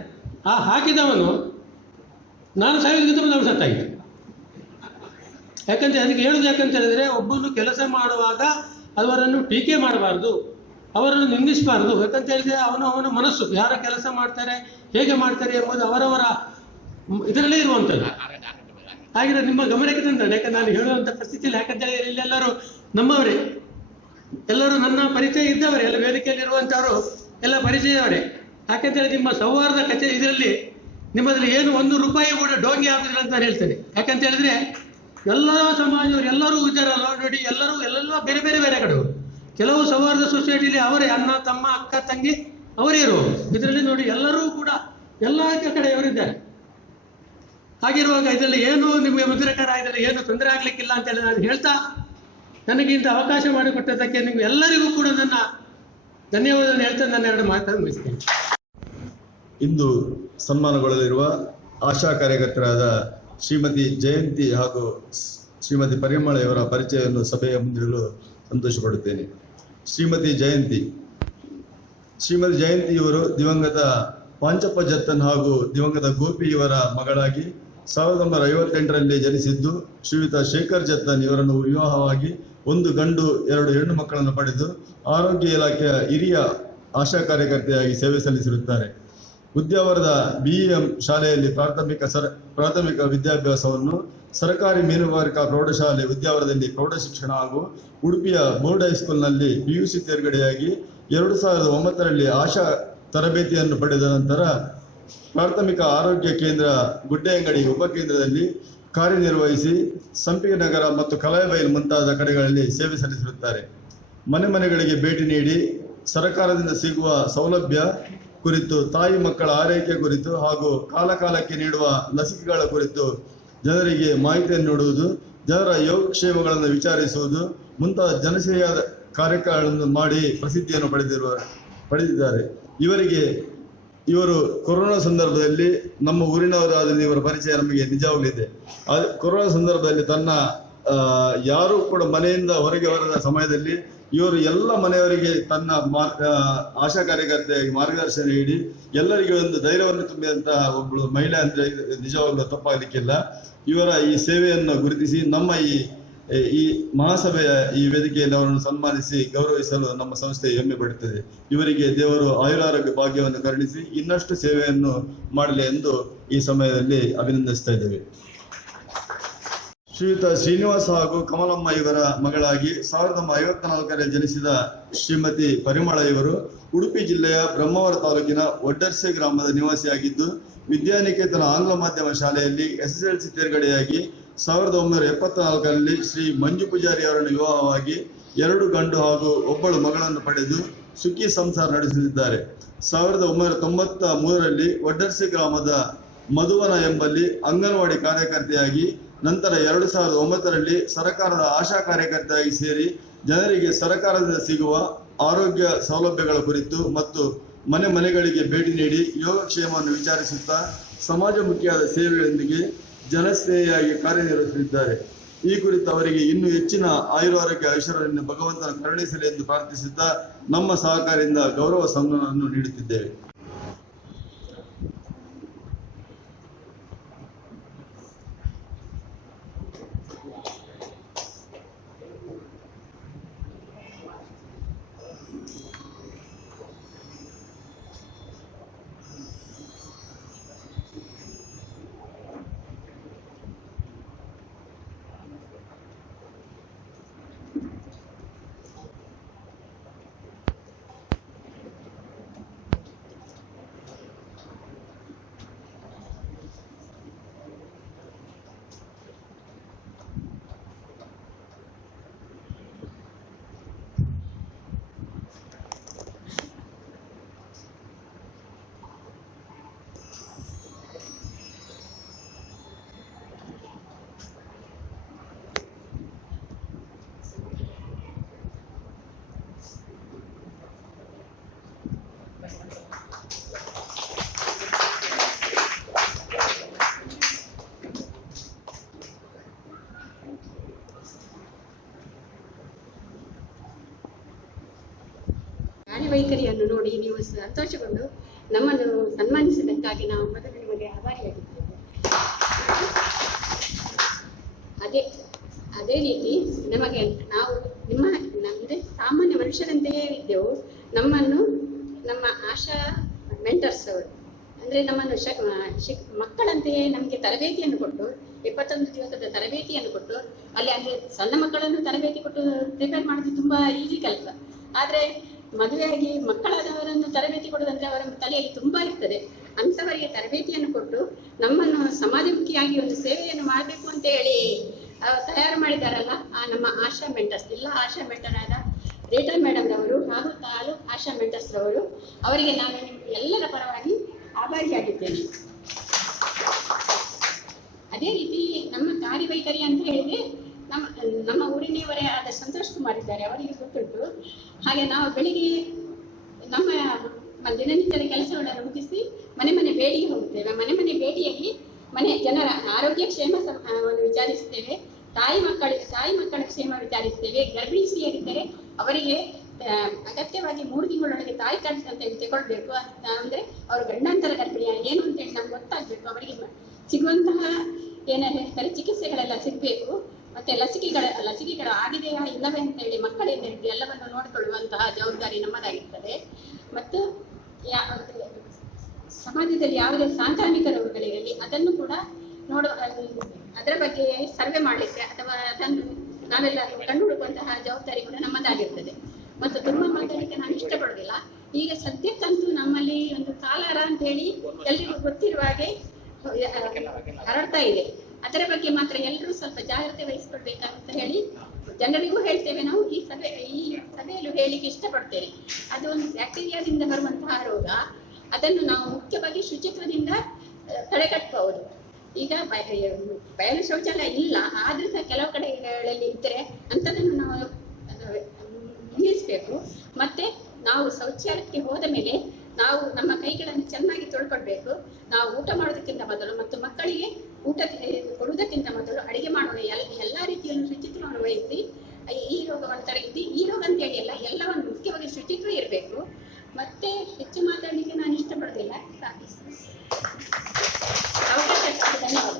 ಹಾಕಿದವನು ನಾನು ಸಾಯೋದಕ್ಕಿಂತ ನಾವು ಸತ್ತಾಗಿದೆ. ಯಾಕಂತ ಅದಕ್ಕೆ ಹೇಳೋದು ಯಾಕಂತ ಹೇಳಿದರೆ, ಒಬ್ಬನು ಕೆಲಸ ಮಾಡುವಾಗ ಅವರನ್ನು ಟೀಕೆ ಮಾಡಬಾರ್ದು, ಅವರನ್ನು ನಿಂದಿಸಬಾರ್ದು. ಯಾಕಂತ ಹೇಳಿದರೆ ಅವನ ಮನಸ್ಸು ಯಾರ ಕೆಲಸ ಮಾಡ್ತಾರೆ, ಹೇಗೆ ಮಾಡ್ತಾರೆ ಎಂಬುದು ಅವರವರ ಇದರಲ್ಲೇ ಇರುವಂಥದ್ದು. ಹಾಗೆ ನಿಮ್ಮ ಗಮನಕ್ಕೆ ತಂದ್ರೆ, ಯಾಕಂದ್ರೆ ನಾನು ಹೇಳುವಂಥ ಪರಿಸ್ಥಿತಿಯಲ್ಲಿ, ಯಾಕಂತ ಹೇಳಿದರೆ ಇಲ್ಲೆಲ್ಲರೂ ನಮ್ಮವರೇ, ಎಲ್ಲರೂ ನನ್ನ ಪರಿಚಯ ಇದ್ದವರೇ, ಎಲ್ಲ ವೇದಿಕೆಯಲ್ಲಿ ಇರುವಂಥವರು ಎಲ್ಲ ಪರಿಚಯವರೇ. ಯಾಕಂತೇಳಿ ನಿಮ್ಮ ಸೌಹಾರ್ದ ಕಚೇರಿ ಇದರಲ್ಲಿ ನಿಮ್ಮಲ್ಲಿ ಏನು 1 ರೂಪಾಯಿ ಕೂಡ ಡೋಂಗಿ ಆಗೋದಿಲ್ಲ ಅಂತ ನಾನು ಹೇಳ್ತೇನೆ. ಯಾಕಂತ ಹೇಳಿದ್ರೆ ಎಲ್ಲ ಸಮಾಜವರು ಎಲ್ಲರೂ ಇದ್ದಾರಲ್ಲ ನೋಡಿ, ಎಲ್ಲೆಲ್ಲೋ ಬೇರೆ ಕಡೆಯವರು. ಕೆಲವು ಸೌಹಾರ್ದ ಸೊಸೈಟಿಲಿ ಅವರೇ ಅಣ್ಣ ತಮ್ಮ ಅಕ್ಕ ತಂಗಿ ಅವರೇ ಇರುವರು. ಇದರಲ್ಲಿ ನೋಡಿ ಎಲ್ಲರೂ ಕೂಡ ಎಲ್ಲ ಕಡೆಯವರಿದ್ದಾರೆ. ಹಾಗಿರುವಾಗ ಇದರಲ್ಲಿ ಏನು ನಿಮಗೆ ಮುದ್ರಕರ ಇದರಲ್ಲಿ ಏನು ತೊಂದರೆ ಆಗಲಿಕ್ಕಿಲ್ಲ ಅಂತೇಳಿ ನಾನು ಹೇಳ್ತಾ, ನನಗೆ ಇಂಥ ಅವಕಾಶ ಮಾಡಿಕೊಟ್ಟದ್ದಕ್ಕೆ ನಿಮ್ಗೆ ಎಲ್ಲರಿಗೂ ಕೂಡ ನನ್ನ ಧನ್ಯವಾದವನ್ನು ಹೇಳ್ತಾ ನನ್ನ 2 ಮಾತನ್ನು ಮುಗಿಸ್ತೇನೆ. ಇಂದು ಸನ್ಮಾನಗೊಳ್ಳಲಿರುವ ಆಶಾ ಕಾರ್ಯಕರ್ತರಾದ ಶ್ರೀಮತಿ ಜಯಂತಿ ಹಾಗೂ ಶ್ರೀಮತಿ ಪರಿಮಳ ಇವರ ಪರಿಚಯವನ್ನು ಸಭೆಯ ಮುಂದಿಡಲು ಸಂತೋಷಪಡುತ್ತೇನೆ. ಶ್ರೀಮತಿ ಜಯಂತಿ ಇವರು ದಿವಂಗತ ಪಾಂಚಪ್ಪ ಜತ್ತನ್ ಹಾಗೂ ದಿವಂಗತ ಗೋಪಿ ಇವರ ಮಗಳಾಗಿ 1958ರಲ್ಲಿ ಜನಿಸಿದ್ದು, ಶ್ರೀಯುತ ಶೇಖರ್ ಜತ್ತನ್ ಇವರನ್ನು ವಿವಾಹವಾಗಿ 1 ಗಂಡು 2 ಹೆಣ್ಣು ಮಕ್ಕಳನ್ನು ಪಡೆದು ಆರೋಗ್ಯ ಇಲಾಖೆಯ ಹಿರಿಯ ಆಶಾ ಕಾರ್ಯಕರ್ತೆಯಾಗಿ ಸೇವೆ ಸಲ್ಲಿಸಿರುತ್ತಾರೆ. ಉದ್ಯಾವರದ BEM ಶಾಲೆಯಲ್ಲಿ ಪ್ರಾಥಮಿಕ ವಿದ್ಯಾಭ್ಯಾಸವನ್ನು, ಸರ್ಕಾರಿ ಮೀನುಗಾರಿಕಾ ಪ್ರೌಢಶಾಲೆ ಉದ್ಯಾವರದಲ್ಲಿ ಪ್ರೌಢ ಶಿಕ್ಷಣ ಹಾಗೂ ಉಡುಪಿಯ ಬೋರ್ಡ್ ಹೈಸ್ಕೂಲ್ನಲ್ಲಿ PUC ತೇರ್ಗಡೆಯಾಗಿ 2009ರಲ್ಲಿ ಆಶಾ ತರಬೇತಿಯನ್ನು ಪಡೆದ ನಂತರ ಪ್ರಾಥಮಿಕ ಆರೋಗ್ಯ ಕೇಂದ್ರ ಗುಡ್ಡೆಯಂಗಡಿ ಉಪಕೇಂದ್ರದಲ್ಲಿ ಕಾರ್ಯನಿರ್ವಹಿಸಿ ಸಂಪಿಗೆ ನಗರ ಮತ್ತು ಕಲಾಯಬೈಲು ಮುಂತಾದ ಕಡೆಗಳಲ್ಲಿ ಸೇವೆ ಸಲ್ಲಿಸಿರುತ್ತಾರೆ. ಮನೆಗಳಿಗೆ ಭೇಟಿ ನೀಡಿ ಸರ್ಕಾರದಿಂದ ಸಿಗುವ ಸೌಲಭ್ಯ ಕುರಿತು, ತಾಯಿ ಮಕ್ಕಳ ಆರೈಕೆ ಕುರಿತು ಹಾಗೂ ಕಾಲಕ್ಕೆ ನೀಡುವ ಲಸಿಕೆಗಳ ಕುರಿತು ಜನರಿಗೆ ಮಾಹಿತಿಯನ್ನು ನೀಡುವುದು, ಜನರ ಯೋಗಕ್ಷೇಮಗಳನ್ನು ವಿಚಾರಿಸುವುದು ಮುಂತಾದ ಜನಸೇವೆಯಾದ ಕಾರ್ಯಕ್ರಮಗಳನ್ನು ಮಾಡಿ ಪ್ರಸಿದ್ಧಿಯನ್ನು ಪಡೆದಿದ್ದಾರೆ. ಇವರು ಕೊರೋನಾ ಸಂದರ್ಭದಲ್ಲಿ ನಮ್ಮ ಊರಿನವರಾದ ಇವರ ಪರಿಚಯ ನಮಗೆ ನಿಜವಾಗಲಿದೆ. ಕೊರೋನಾ ಸಂದರ್ಭದಲ್ಲಿ ತನ್ನ ಯಾರು ಕೂಡ ಮನೆಯಿಂದ ಹೊರಗೆ ಬರದ ಸಮಯದಲ್ಲಿ ಇವರು ಎಲ್ಲ ಮನೆಯವರಿಗೆ ತನ್ನ ಆಶಾ ಕಾರ್ಯಕರ್ತೆಯಾಗಿ ಮಾರ್ಗದರ್ಶನ ನೀಡಿ ಎಲ್ಲರಿಗೆ ಒಂದು ಧೈರ್ಯವನ್ನು ತುಂಬಿದಂತಹ ಒಬ್ಬಳು ಮಹಿಳೆ ಅಂದ್ರೆ ನಿಜವಾಗ್ಲೂ ತಪ್ಪಾಗಲಿಕ್ಕಿಲ್ಲ. ಇವರ ಈ ಸೇವೆಯನ್ನು ಗುರುತಿಸಿ ನಮ್ಮ ಈ ಮಹಾಸಭೆಯ ಈ ವೇದಿಕೆಯಲ್ಲಿ ಅವರನ್ನು ಸನ್ಮಾನಿಸಿ ಗೌರವಿಸಲು ನಮ್ಮ ಸಂಸ್ಥೆ ಹೆಮ್ಮೆ ಪಡುತ್ತದೆ. ಇವರಿಗೆ ದೇವರು ಆಯುರಾರೋಗ್ಯ ಭಾಗ್ಯವನ್ನು ಕರುಣಿಸಿ ಇನ್ನಷ್ಟು ಸೇವೆಯನ್ನು ಮಾಡಲಿ ಎಂದು ಈ ಸಮಯದಲ್ಲಿ ಅಭಿನಂದಿಸ್ತಾ ಇದ್ದೇವೆ. ಶ್ರೀಯುತ ಶ್ರೀನಿವಾಸ ಹಾಗೂ ಕಮಲಮ್ಮ ಇವರ ಮಗಳಾಗಿ 1954ರಲ್ಲಿ ಜನಿಸಿದ ಶ್ರೀಮತಿ ಪರಿಮಳ ಇವರು ಉಡುಪಿ ಜಿಲ್ಲೆಯ ಬ್ರಹ್ಮಾವರ ತಾಲೂಕಿನ ಒಡ್ಡರ್ಸೆ ಗ್ರಾಮದ ನಿವಾಸಿಯಾಗಿದ್ದು, ವಿದ್ಯಾನಿಕೇತನ ಆಂಗ್ಲ ಮಾಧ್ಯಮ ಶಾಲೆಯಲ್ಲಿ SSLC ತೇರ್ಗಡೆಯಾಗಿ 1974ರಲ್ಲಿ ಶ್ರೀ ಮಂಜು ಪೂಜಾರಿ ಅವರನ್ನು ವಿವಾಹವಾಗಿ 2 ಗಂಡು ಹಾಗೂ 1 ಮಗಳನ್ನು ಪಡೆದು ಸುಖಿ ಸಂಸಾರ ನಡೆಸುತ್ತಿದ್ದಾರೆ. 1993ರಲ್ಲಿ ಒಡ್ಡರ್ಸೆ ಗ್ರಾಮದ ಮಧುವನ ಎಂಬಲ್ಲಿ ಅಂಗನವಾಡಿ ಕಾರ್ಯಕರ್ತೆಯಾಗಿ, ನಂತರ 2009ರಲ್ಲಿ ಸರ್ಕಾರದ ಆಶಾ ಕಾರ್ಯಕರ್ತೆಯಾಗಿ ಸೇರಿ ಜನರಿಗೆ ಸರ್ಕಾರದಿಂದ ಸಿಗುವ ಆರೋಗ್ಯ ಸೌಲಭ್ಯಗಳ ಕುರಿತು ಮತ್ತು ಮನೆಗಳಿಗೆ ಭೇಟಿ ನೀಡಿ ಯೋಗಕ್ಷೇಮವನ್ನು ವಿಚಾರಿಸುತ್ತಾ ಸಮಾಜಮುಖಿಯಾದ ಸೇವೆಯೊಂದಿಗೆ ಜನಸ್ನೇಹಿಯಾಗಿ ಕಾರ್ಯನಿರ್ವಹಿಸುತ್ತಿದ್ದಾರೆ. ಈ ಕುರಿತು ಅವರಿಗೆ ಇನ್ನೂ ಹೆಚ್ಚಿನ ಆಯುರಾರೋಗ್ಯ ಐಶ್ವರ್ಯವನ್ನು ಭಗವಂತನ ಕರುಣಿಸಲಿ ಎಂದು ಪ್ರಾರ್ಥಿಸುತ್ತಾ ನಮ್ಮ ಸಹಕಾರದಿಂದ ಗೌರವ ಸನ್ಮಾನವನ್ನು ನೀಡುತ್ತಿದ್ದೇವೆ. ಕಾರ್ಯವೈಖರಿಯನ್ನು ನೋಡಿ ನೀವು ಸಂತೋಷಗೊಂಡು ನಮ್ಮನ್ನು ಸನ್ಮಾನಿಸಿದ್ದಕ್ಕಾಗಿ ನಾವು ಮೊದಲು ನಿಮಗೆ ಆಭಾರಿಯಾಗಿದ್ದೇವೆ. ಅದೇ ರೀತಿ ನಮಗೆ ನಾವು ಅಂದರೆ ಸಾಮಾನ್ಯ ಮನುಷ್ಯರಂತೆಯೇ ಇದ್ದೆವು. ನಮ್ಮನ್ನು ನಮ್ಮ ಆಶಾ ಮೆಂಟರ್ಸ್ ಅವರು ಅಂದರೆ ನಮ್ಮನ್ನು ಮಕ್ಕಳಂತೆಯೇ ನಮಗೆ ತರಬೇತಿಯನ್ನು ಕೊಟ್ಟು 21 ದಿವಸದ ತರಬೇತಿಯನ್ನು ಕೊಟ್ಟು ಅಲ್ಲಿ ಅಂದರೆ ಸಣ್ಣ ಮಕ್ಕಳನ್ನು ತರಬೇತಿ ಕೊಟ್ಟು ಪ್ರಿಪೇರ್ ಮಾಡೋದು ತುಂಬ ಈಸಿ ಕೆಲಸ. ಆದರೆ ಮದುವೆಯಾಗಿ ಮಕ್ಕಳಾದವರನ್ನು ತರಬೇತಿ ಕೊಡೋದಂದರೆ ಅವರ ತಲೆಯಲ್ಲಿ ತುಂಬ ಇರ್ತದೆ. ಅಂಥವರಿಗೆ ತರಬೇತಿಯನ್ನು ಕೊಟ್ಟು ನಮ್ಮನ್ನು ಸಮಾಜಮುಖಿಯಾಗಿ ಒಂದು ಸೇವೆಯನ್ನು ಮಾಡಬೇಕು ಅಂತ ಹೇಳಿ ತಯಾರು ಮಾಡಿದಾರಲ್ಲ ಆ ನಮ್ಮ ಆಶಾ ಮೆಂಟರ್ಸ್, ಜಿಲ್ಲಾ ಆಶಾ ಮೆಂಟರ್ ಆದ ರೇಟಾ ಮೇಡಮ್ ರವರು ಹಾಗೂ ತಾಲೂಕು ಆಶಾ ಮೆಂಟರ್ಸ್ ರವರು, ಅವರಿಗೆ ನಾನು ಎಲ್ಲರ ಪರವಾಗಿ ಆಭಾರಿಯಾಗಿದ್ದೇನೆ. ಅದೇ ರೀತಿ ನಮ್ಮ ಕಾರ್ಯವೈಖರಿ ಅಂತ ಹೇಳಿದ್ರೆ ನಮ್ಮ ಊರಿನವರೇ ಆದ ಸಂತೋಷ್ ಕುಮಾರ್ ಇದ್ದಾರೆ, ಅವರಿಗೆ ಗೊತ್ತುಂಟು. ಹಾಗೆ ನಾವು ಬೆಳಿಗ್ಗೆ ನಮ್ಮ ದಿನನಿತ್ಯದ ಕೆಲಸಗಳನ್ನು ಮುಗಿಸಿ ಮನೆ ಮನೆ ಭೇಟಿಗೆ ಹೋಗುತ್ತೇವೆ. ಮನೆ ಮನೆ ಭೇಟಿಯಲ್ಲಿ ಮನೆ ಜನರ ಆರೋಗ್ಯ ಕ್ಷೇಮ ವಿಚಾರಿಸುತ್ತೇವೆ, ತಾಯಿ ಮಕ್ಕಳ ಕ್ಷೇಮ ವಿಚಾರಿಸುತ್ತೇವೆ. ಗರ್ಭಿಣಿಯರಿದ್ದರೆ ಅವರಿಗೆ ಅಗತ್ಯವಾಗಿ 3 ತಿಂಗಳೊಳಗೆ ತಾಯಿ ಕಾರ್ಡ್ ಅಂತ ಹೇಳಿ ತಗೊಳ್ಬೇಕು. ಅಂದರೆ ಅವರು ಗಂಡಾಂತರ ಗರ್ಭಿಣಿಯ ಏನು ಅಂತೇಳಿ ನಮ್ಗೆ ಗೊತ್ತಾಗಬೇಕು. ಅವರಿಗೆ ಸಿಗುವಂತಹ ಏನೇನು ಹೇಳ್ತಾರೆ ಚಿಕಿತ್ಸೆಗಳೆಲ್ಲ ಸಿಗಬೇಕು. ಮತ್ತೆ ಲಸಿಕೆಗಳು ಆಗಿದೆಯಾ ಇಲ್ಲವೇ ಅಂತೇಳಿ ಮಕ್ಕಳಿಂದ ಹಿಡಿದು ಎಲ್ಲವನ್ನು ನೋಡಿಕೊಳ್ಳುವಂತಹ ಜವಾಬ್ದಾರಿ ನಮ್ಮದಾಗಿರ್ತದೆ. ಮತ್ತು ಸಮಾಜದಲ್ಲಿ ಯಾವುದೇ ಸಾಂಕ್ರಾಮಿಕ ರೋಗಗಳಿರಲಿ ಅದನ್ನು ಕೂಡ ಅದರ ಬಗ್ಗೆ ಸರ್ವೆ ಮಾಡಲಿಕ್ಕೆ ಅಥವಾ ಅದನ್ನು ನಾವೆಲ್ಲ ಕಂಡುಹುಡುಕುವಂತಹ ಜವಾಬ್ದಾರಿ ಕೂಡ ನಮ್ಮದಾಗಿರ್ತದೆ. ಮತ್ತು ತುಂಬ ಮಾತಾಡಲಿಕ್ಕೆ ನಾನು ಇಷ್ಟಪಡೋದಿಲ್ಲ. ಈಗ ಸದ್ಯಕ್ಕಂತೂ ನಮ್ಮಲ್ಲಿ ಒಂದು ಕಾಲಾರ ಅಂತ ಹೇಳಿ ಎಲ್ರಿಗೂ ಗೊತ್ತಿರುವ ಹಾಗೆ ಹರಡ್ತಾ ಇದೆ. ಅದರ ಬಗ್ಗೆ ಮಾತ್ರ ಎಲ್ಲರೂ ಸ್ವಲ್ಪ ಜಾಗ್ರತೆ ವಹಿಸಿಕೊಳ್ಬೇಕಂತ ಹೇಳಿ ಜನರಿಗೂ ಹೇಳ್ತೇವೆ. ನಾವು ಈ ಸಭೆಯಲ್ಲೂ ಹೇಳಲಿಕ್ಕೆ ಇಷ್ಟಪಡ್ತೇನೆ. ಅದು ಒಂದು ಬ್ಯಾಕ್ಟೀರಿಯಾದಿಂದ ಬರುವಂತಹ ರೋಗ. ಅದನ್ನು ನಾವು ಮುಖ್ಯವಾಗಿ ಶುಚಿತ್ವದಿಂದ ತಡೆಗಟ್ಟಬಹುದು. ಈಗ ಬಯಲು ಶೌಚಾಲಯ ಇಲ್ಲ, ಆದ್ರೂ ಸಹ ಕೆಲವು ಕಡೆಗಳಲ್ಲಿ ಇದ್ದರೆ ಅಂಥದನ್ನು ನಾವು ನಿಲ್ಲಿಸಬೇಕು. ಮತ್ತೆ ನಾವು ಶೌಚಾಲಯಕ್ಕೆ ಹೋದ ಮೇಲೆ ನಾವು ನಮ್ಮ ಕೈಗಳನ್ನು ಚೆನ್ನಾಗಿ ತೊಳ್ಕೊಳ್ಬೇಕು. ನಾವು ಊಟ ಮಾಡೋದಕ್ಕಿಂತ ಮೊದಲು ಮತ್ತು ಮಕ್ಕಳಿಗೆ ಊಟ ಕೊಡುವುದಕ್ಕಿಂತ ಮೊದಲು ಅಡಿಗೆ ಮಾಡುವ ಎಲ್ಲ ರೀತಿಯನ್ನು ಶುಚಿತ್ವವನ್ನು ವಹಿಸಿ ಈ ರೋಗವನ್ನು ತಡೆಯಿದ್ದು ಈ ರೋಗ ಅಂತೇಳಿ ಎಲ್ಲವನ್ನು ಮುಖ್ಯವಾಗಿ ಶುಚಿತ್ವ ಇರಬೇಕು. ಮತ್ತೆ ಹೆಚ್ಚು ಮಾತಾಡಲಿಕ್ಕೆ ನಾನು ಇಷ್ಟಪಡೋದಿಲ್ಲ. ಅವಕಾಶ ಧನ್ಯವಾದ.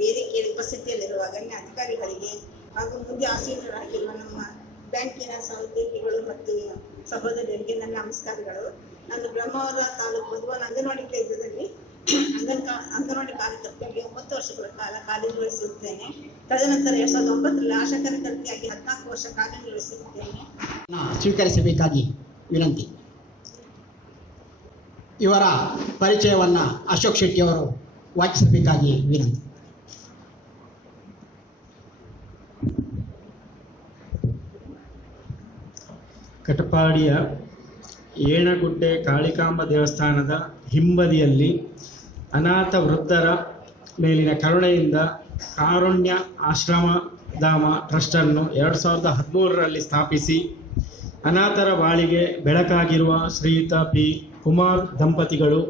ವೇದಿಕೆಯಲ್ಲಿ ಉಪಸ್ಥಿತಿಯಲ್ಲಿರುವ ಗಣ್ಯ ಅಧಿಕಾರಿಗಳಿಗೆ ಹಾಗೂ ಮುಂದೆ ಆಸೀನರಾಗಿರುವ ನಮ್ಮ ಬ್ಯಾಂಕಿನ ಸಹೋದ್ಯೋಗಿಗಳು ಮತ್ತು ಸಹೋದರಿಯರಿಗೆ ನನ್ನ ನಮಸ್ಕಾರಗಳು. ನಾನು ಬ್ರಹ್ಮಾವರ ತಾಲೂಕು ಮಧುವನ ಅಂಗನವಾಡಿ ಕೇಂದ್ರದಲ್ಲಿ ಅಂಗನವಾಡಿ ಕಾರ್ಯಕರ್ತೆಯಾಗಿ 9 ವರ್ಷಗಳ ಕಾಲ ಕಾರ್ಯನಿರ್ವಹಿಸಿರುತ್ತೇನೆ. ತದನಂತರ 2009ರಲ್ಲಿ ಆಶಾ ಕಾರ್ಯಕರ್ತೆಯಾಗಿ 14 ವರ್ಷ ಕಾರ್ಯನಿರ್ವಹಿಸಿರುತ್ತೇನೆ. ಸ್ವೀಕರಿಸಬೇಕಾಗಿ ವಿನಂತಿ. ಇವರ ಪರಿಚಯವನ್ನು ಅಶೋಕ್ ಶೆಟ್ಟಿ ಅವರು ವಾಚಿಸಬೇಕಾಗಿ ವಿನಂತಿ. ಕಟಪಾಡಿಯ ಏಣಗುಡ್ಡೆ ಕಾಳಿಕಾಂಬ ದೇವಸ್ಥಾನದ ಹಿಂಬದಿಯಲ್ಲಿ ಅನಾಥ ವೃದ್ಧರ ಮೇಲಿನ ಕರುಣೆಯಿಂದ ಕಾರುಣ್ಯ ಆಶ್ರಮಧಾಮ ಟ್ರಸ್ಟನ್ನು 2013ರಲ್ಲಿ ಸ್ಥಾಪಿಸಿ ಅನಾಥರ ಬಾಳಿಗೆ ಬೆಳಕಾಗಿರುವ ಶ್ರೀಯುತ ಪಿ ಕುಮಾರ್ ದಂಪತಿಗಳು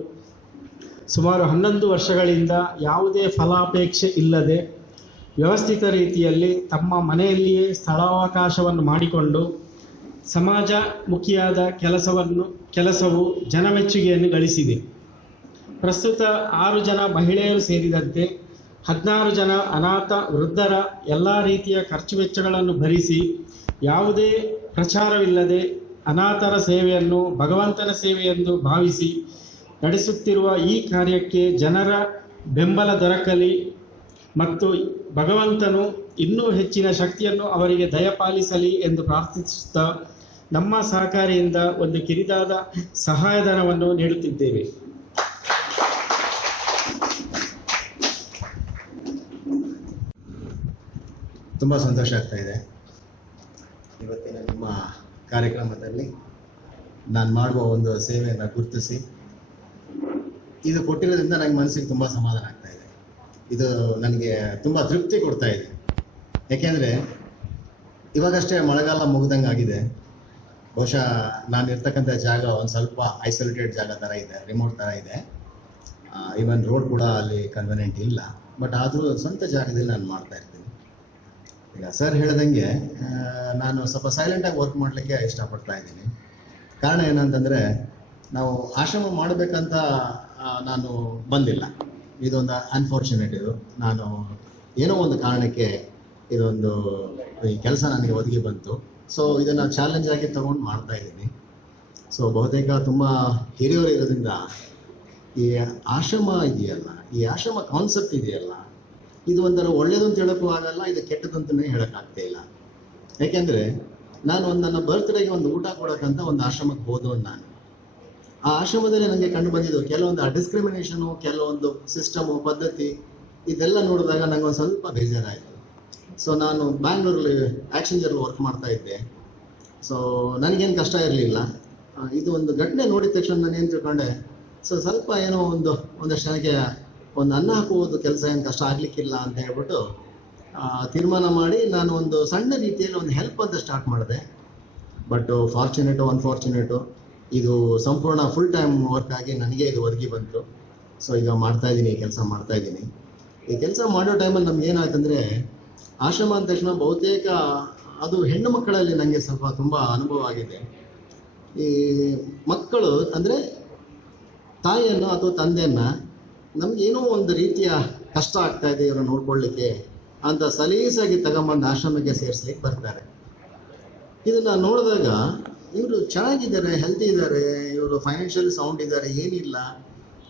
ಸುಮಾರು 11 ವರ್ಷಗಳಿಂದ ಯಾವುದೇ ಫಲಾಪೇಕ್ಷೆ ಇಲ್ಲದೆ ವ್ಯವಸ್ಥಿತ ರೀತಿಯಲ್ಲಿ ತಮ್ಮ ಮನೆಯಲ್ಲಿಯೇ ಸ್ಥಳಾವಕಾಶವನ್ನು ಮಾಡಿಕೊಂಡು ಸಮಾಜಮುಖಿಯಾದ ಕೆಲಸವು ಜನಮೆಚ್ಚುಗೆಯನ್ನು ಗಳಿಸಿದೆ. ಪ್ರಸ್ತುತ 6 ಜನ ಮಹಿಳೆಯರು ಸೇರಿದಂತೆ 16 ಜನ ಅನಾಥ ವೃದ್ಧರ ಎಲ್ಲ ರೀತಿಯ ಖರ್ಚು ವೆಚ್ಚಗಳನ್ನು ಭರಿಸಿ ಯಾವುದೇ ಪ್ರಚಾರವಿಲ್ಲದೆ ಅನಾಥರ ಸೇವೆಯನ್ನು ಭಗವಂತನ ಸೇವೆಯೆಂದು ಭಾವಿಸಿ ನಡೆಸುತ್ತಿರುವ ಈ ಕಾರ್ಯಕ್ಕೆ ಜನರ ಬೆಂಬಲ ದೊರಕಲಿ ಮತ್ತು ಭಗವಂತನು ಇನ್ನೂ ಹೆಚ್ಚಿನ ಶಕ್ತಿಯನ್ನು ಅವರಿಗೆ ದಯಪಾಲಿಸಲಿ ಎಂದು ಪ್ರಾರ್ಥಿಸುತ್ತಾ ನಮ್ಮ ಸಹಕಾರಿಯಿಂದ ಒಂದು ಕಿರಿದಾದ ಸಹಾಯಧನವನ್ನು ನೀಡುತ್ತಿದ್ದೇವೆ. ತುಂಬ ಸಂತೋಷ ಆಗ್ತಾ ಇದೆ. ಇವತ್ತಿನ ನಿಮ್ಮ ಕಾರ್ಯಕ್ರಮದಲ್ಲಿ ನಾನು ಮಾಡುವ ಒಂದು ಸೇವೆಯನ್ನು ಗುರುತಿಸಿ ಇದು ಕೊಟ್ಟಿರೋದ್ರಿಂದ ನನಗೆ ಮನಸ್ಸಿಗೆ ತುಂಬ ಸಮಾಧಾನ ಆಗ್ತಾ ಇದೆ. ಇದು ನನಗೆ ತುಂಬ ತೃಪ್ತಿ ಕೊಡ್ತಾ ಇದೆ. ಯಾಕೆಂದರೆ ಇವಾಗಷ್ಟೇ ಮಳೆಗಾಲ ಮುಗ್ದಂಗೆ ಆಗಿದೆ. ಬಹುಶಃ ನಾನು ಇರ್ತಕ್ಕಂಥ ಜಾಗ ಒಂದು ಸ್ವಲ್ಪ ಐಸೋಲೇಟೆಡ್ ಜಾಗ ಥರ ಇದೆ, ರಿಮೋಟ್ ಥರ ಇದೆ. ಈವನ್ ರೋಡ್ ಕೂಡ ಅಲ್ಲಿ ಕನ್ವೀನಿಯಂಟ್ ಇಲ್ಲ. ಬಟ್ ಆದರೂ ಸ್ವಂತ ಜಾಗದಲ್ಲಿ ನಾನು ಮಾಡ್ತಾ ಇರ್ತೀನಿ. ಈಗ ಸರ್ ಹೇಳ್ದಂಗೆ ನಾನು ಸ್ವಲ್ಪ ಸೈಲೆಂಟಾಗಿ ವರ್ಕ್ ಮಾಡಲಿಕ್ಕೆ ಇಷ್ಟಪಡ್ತಾ ಇದ್ದೀನಿ. ಕಾರಣ ಏನಂತಂದರೆ, ನಾವು ಆಶ್ರಮ ಮಾಡಬೇಕಂತ ನಾನು ಬಂದಿಲ್ಲ. ಇದೊಂದು ಅನ್ಫಾರ್ಚುನೇಟ್. ಇದು ನಾನು ಏನೋ ಒಂದು ಕಾರಣಕ್ಕೆ ಇದೊಂದು ಈ ಕೆಲಸ ನನಗೆ ಒದಗಿ ಬಂತು. ಸೊ ಇದನ್ನು ಚಾಲೆಂಜ್ ಆಗಿ ತೊಗೊಂಡು ಮಾಡ್ತಾ ಇದ್ದೀನಿ. ಸೊ ಬಹುತೇಕ ತುಂಬ ಹಿರಿಯವರು ಇರೋದ್ರಿಂದ ಈ ಆಶ್ರಮ ಇದೆಯಲ್ಲ, ಈ ಆಶ್ರಮ ಕಾನ್ಸೆಪ್ಟ್ ಇದೆಯಲ್ಲ, ಇದು ಒಂಥರ ಒಳ್ಳೇದು ಅಂತ ಹೇಳೋಕ್ಕೂ ಆಗಲ್ಲ, ಇದು ಕೆಟ್ಟದ್ದು ಅಂತಲೇ ಹೇಳೋಕ್ಕಾಗ್ತಾ ಇಲ್ಲ. ಯಾಕೆಂದರೆ ನಾನು ನನ್ನ ಬರ್ತ್ಡೇಗೆ ಒಂದು ಊಟ ಕೊಡೋಕ್ಕಂತ ಒಂದು ಆಶ್ರಮಕ್ಕೆ ಹೋದವನು ನಾನು. ಆ ಆಶ್ರಮದಲ್ಲಿ ನನಗೆ ಕಂಡು ಬಂದಿದ್ದು ಕೆಲವೊಂದು ಡಿಸ್ಕ್ರಿಮಿನೇಷನು, ಕೆಲವೊಂದು ಸಿಸ್ಟಮು, ಪದ್ಧತಿ, ಇದೆಲ್ಲ ನೋಡಿದಾಗ ನನಗೆ ಒಂದು ಸ್ವಲ್ಪ ಬೇಜಾರಾಯಿತು. ಸೊ ನಾನು ಬ್ಯಾಂಗ್ಳೂರಲ್ಲಿ ಆ್ಯಕ್ಷನ್ಜಲ್ಲಿ ವರ್ಕ್ ಮಾಡ್ತಾ ಇದ್ದೆ. ಸೊ ನನಗೇನು ಕಷ್ಟ ಇರಲಿಲ್ಲ. ಇದು ಒಂದು ಘಟನೆ ನೋಡಿದ ತಕ್ಷಣ ನಾನು ಏನು ತಿಳ್ಕೊಂಡೆ, ಸೊ ಸ್ವಲ್ಪ ಏನೋ ಒಂದಷ್ಟು ಜನಕ್ಕೆ ಒಂದು ಅನ್ನ ಹಾಕುವುದು ಕೆಲಸ ಏನು ಕಷ್ಟ ಆಗಲಿಕ್ಕಿಲ್ಲ ಅಂತ ಹೇಳ್ಬಿಟ್ಟು ತೀರ್ಮಾನ ಮಾಡಿ ನಾನು ಒಂದು ಸಣ್ಣ ರೀತಿಯಲ್ಲಿ ಒಂದು ಹೆಲ್ಪ್ ಅಂತ ಸ್ಟಾರ್ಟ್ ಮಾಡಿದೆ. ಬಟ್ ಅನ್ಫಾರ್ಚುನೇಟು ಇದು ಸಂಪೂರ್ಣ ಫುಲ್ ಟೈಮ್ ವರ್ಕ್ ಆಗಿ ನನಗೆ ಇದು ಒದಗಿ ಬಂತು. ಸೊ ಈಗ ಮಾಡ್ತಾಯಿದ್ದೀನಿ, ಈ ಕೆಲಸ ಮಾಡ್ತಾಯಿದ್ದೀನಿ. ಈ ಕೆಲಸ ಮಾಡೋ ಟೈಮಲ್ಲಿ ನಮ್ಗೆ ಏನಾಯ್ತಂದರೆ, ಆಶ್ರಮ ಅಂದ ತಕ್ಷಣ ಬಹುತೇಕ ಅದು ಹೆಣ್ಣು ಮಕ್ಕಳಲ್ಲಿ ನನಗೆ ಸ್ವಲ್ಪ ತುಂಬ ಅನುಭವ ಆಗಿದೆ. ಈ ಮಕ್ಕಳು ಅಂದರೆ ತಾಯಿಯನ್ನು ಅಥವಾ ತಂದೆಯನ್ನು ನಮಗೇನೋ ಒಂದು ರೀತಿಯ ಕಷ್ಟ ಆಗ್ತಾ ಇದೆ ಇವರು ನೋಡ್ಕೊಳ್ಳಿಕ್ಕೆ ಅಂತ ಸಲೀಸಾಗಿ ತಗೊಂಬಂದು ಆಶ್ರಮಕ್ಕೆ ಸೇರಿಸ್ಲಿಕ್ಕೆ ಬರ್ತಾರೆ. ಇದನ್ನು ನೋಡಿದಾಗ ಇವರು ಚೆನ್ನಾಗಿದ್ದಾರೆ, ಹೆಲ್ತಿ ಇದ್ದಾರೆ, ಇವರು ಫೈನಾನ್ಷಿಯಲಿ ಸೌಂಡ್ ಇದ್ದಾರೆ, ಏನಿಲ್ಲ,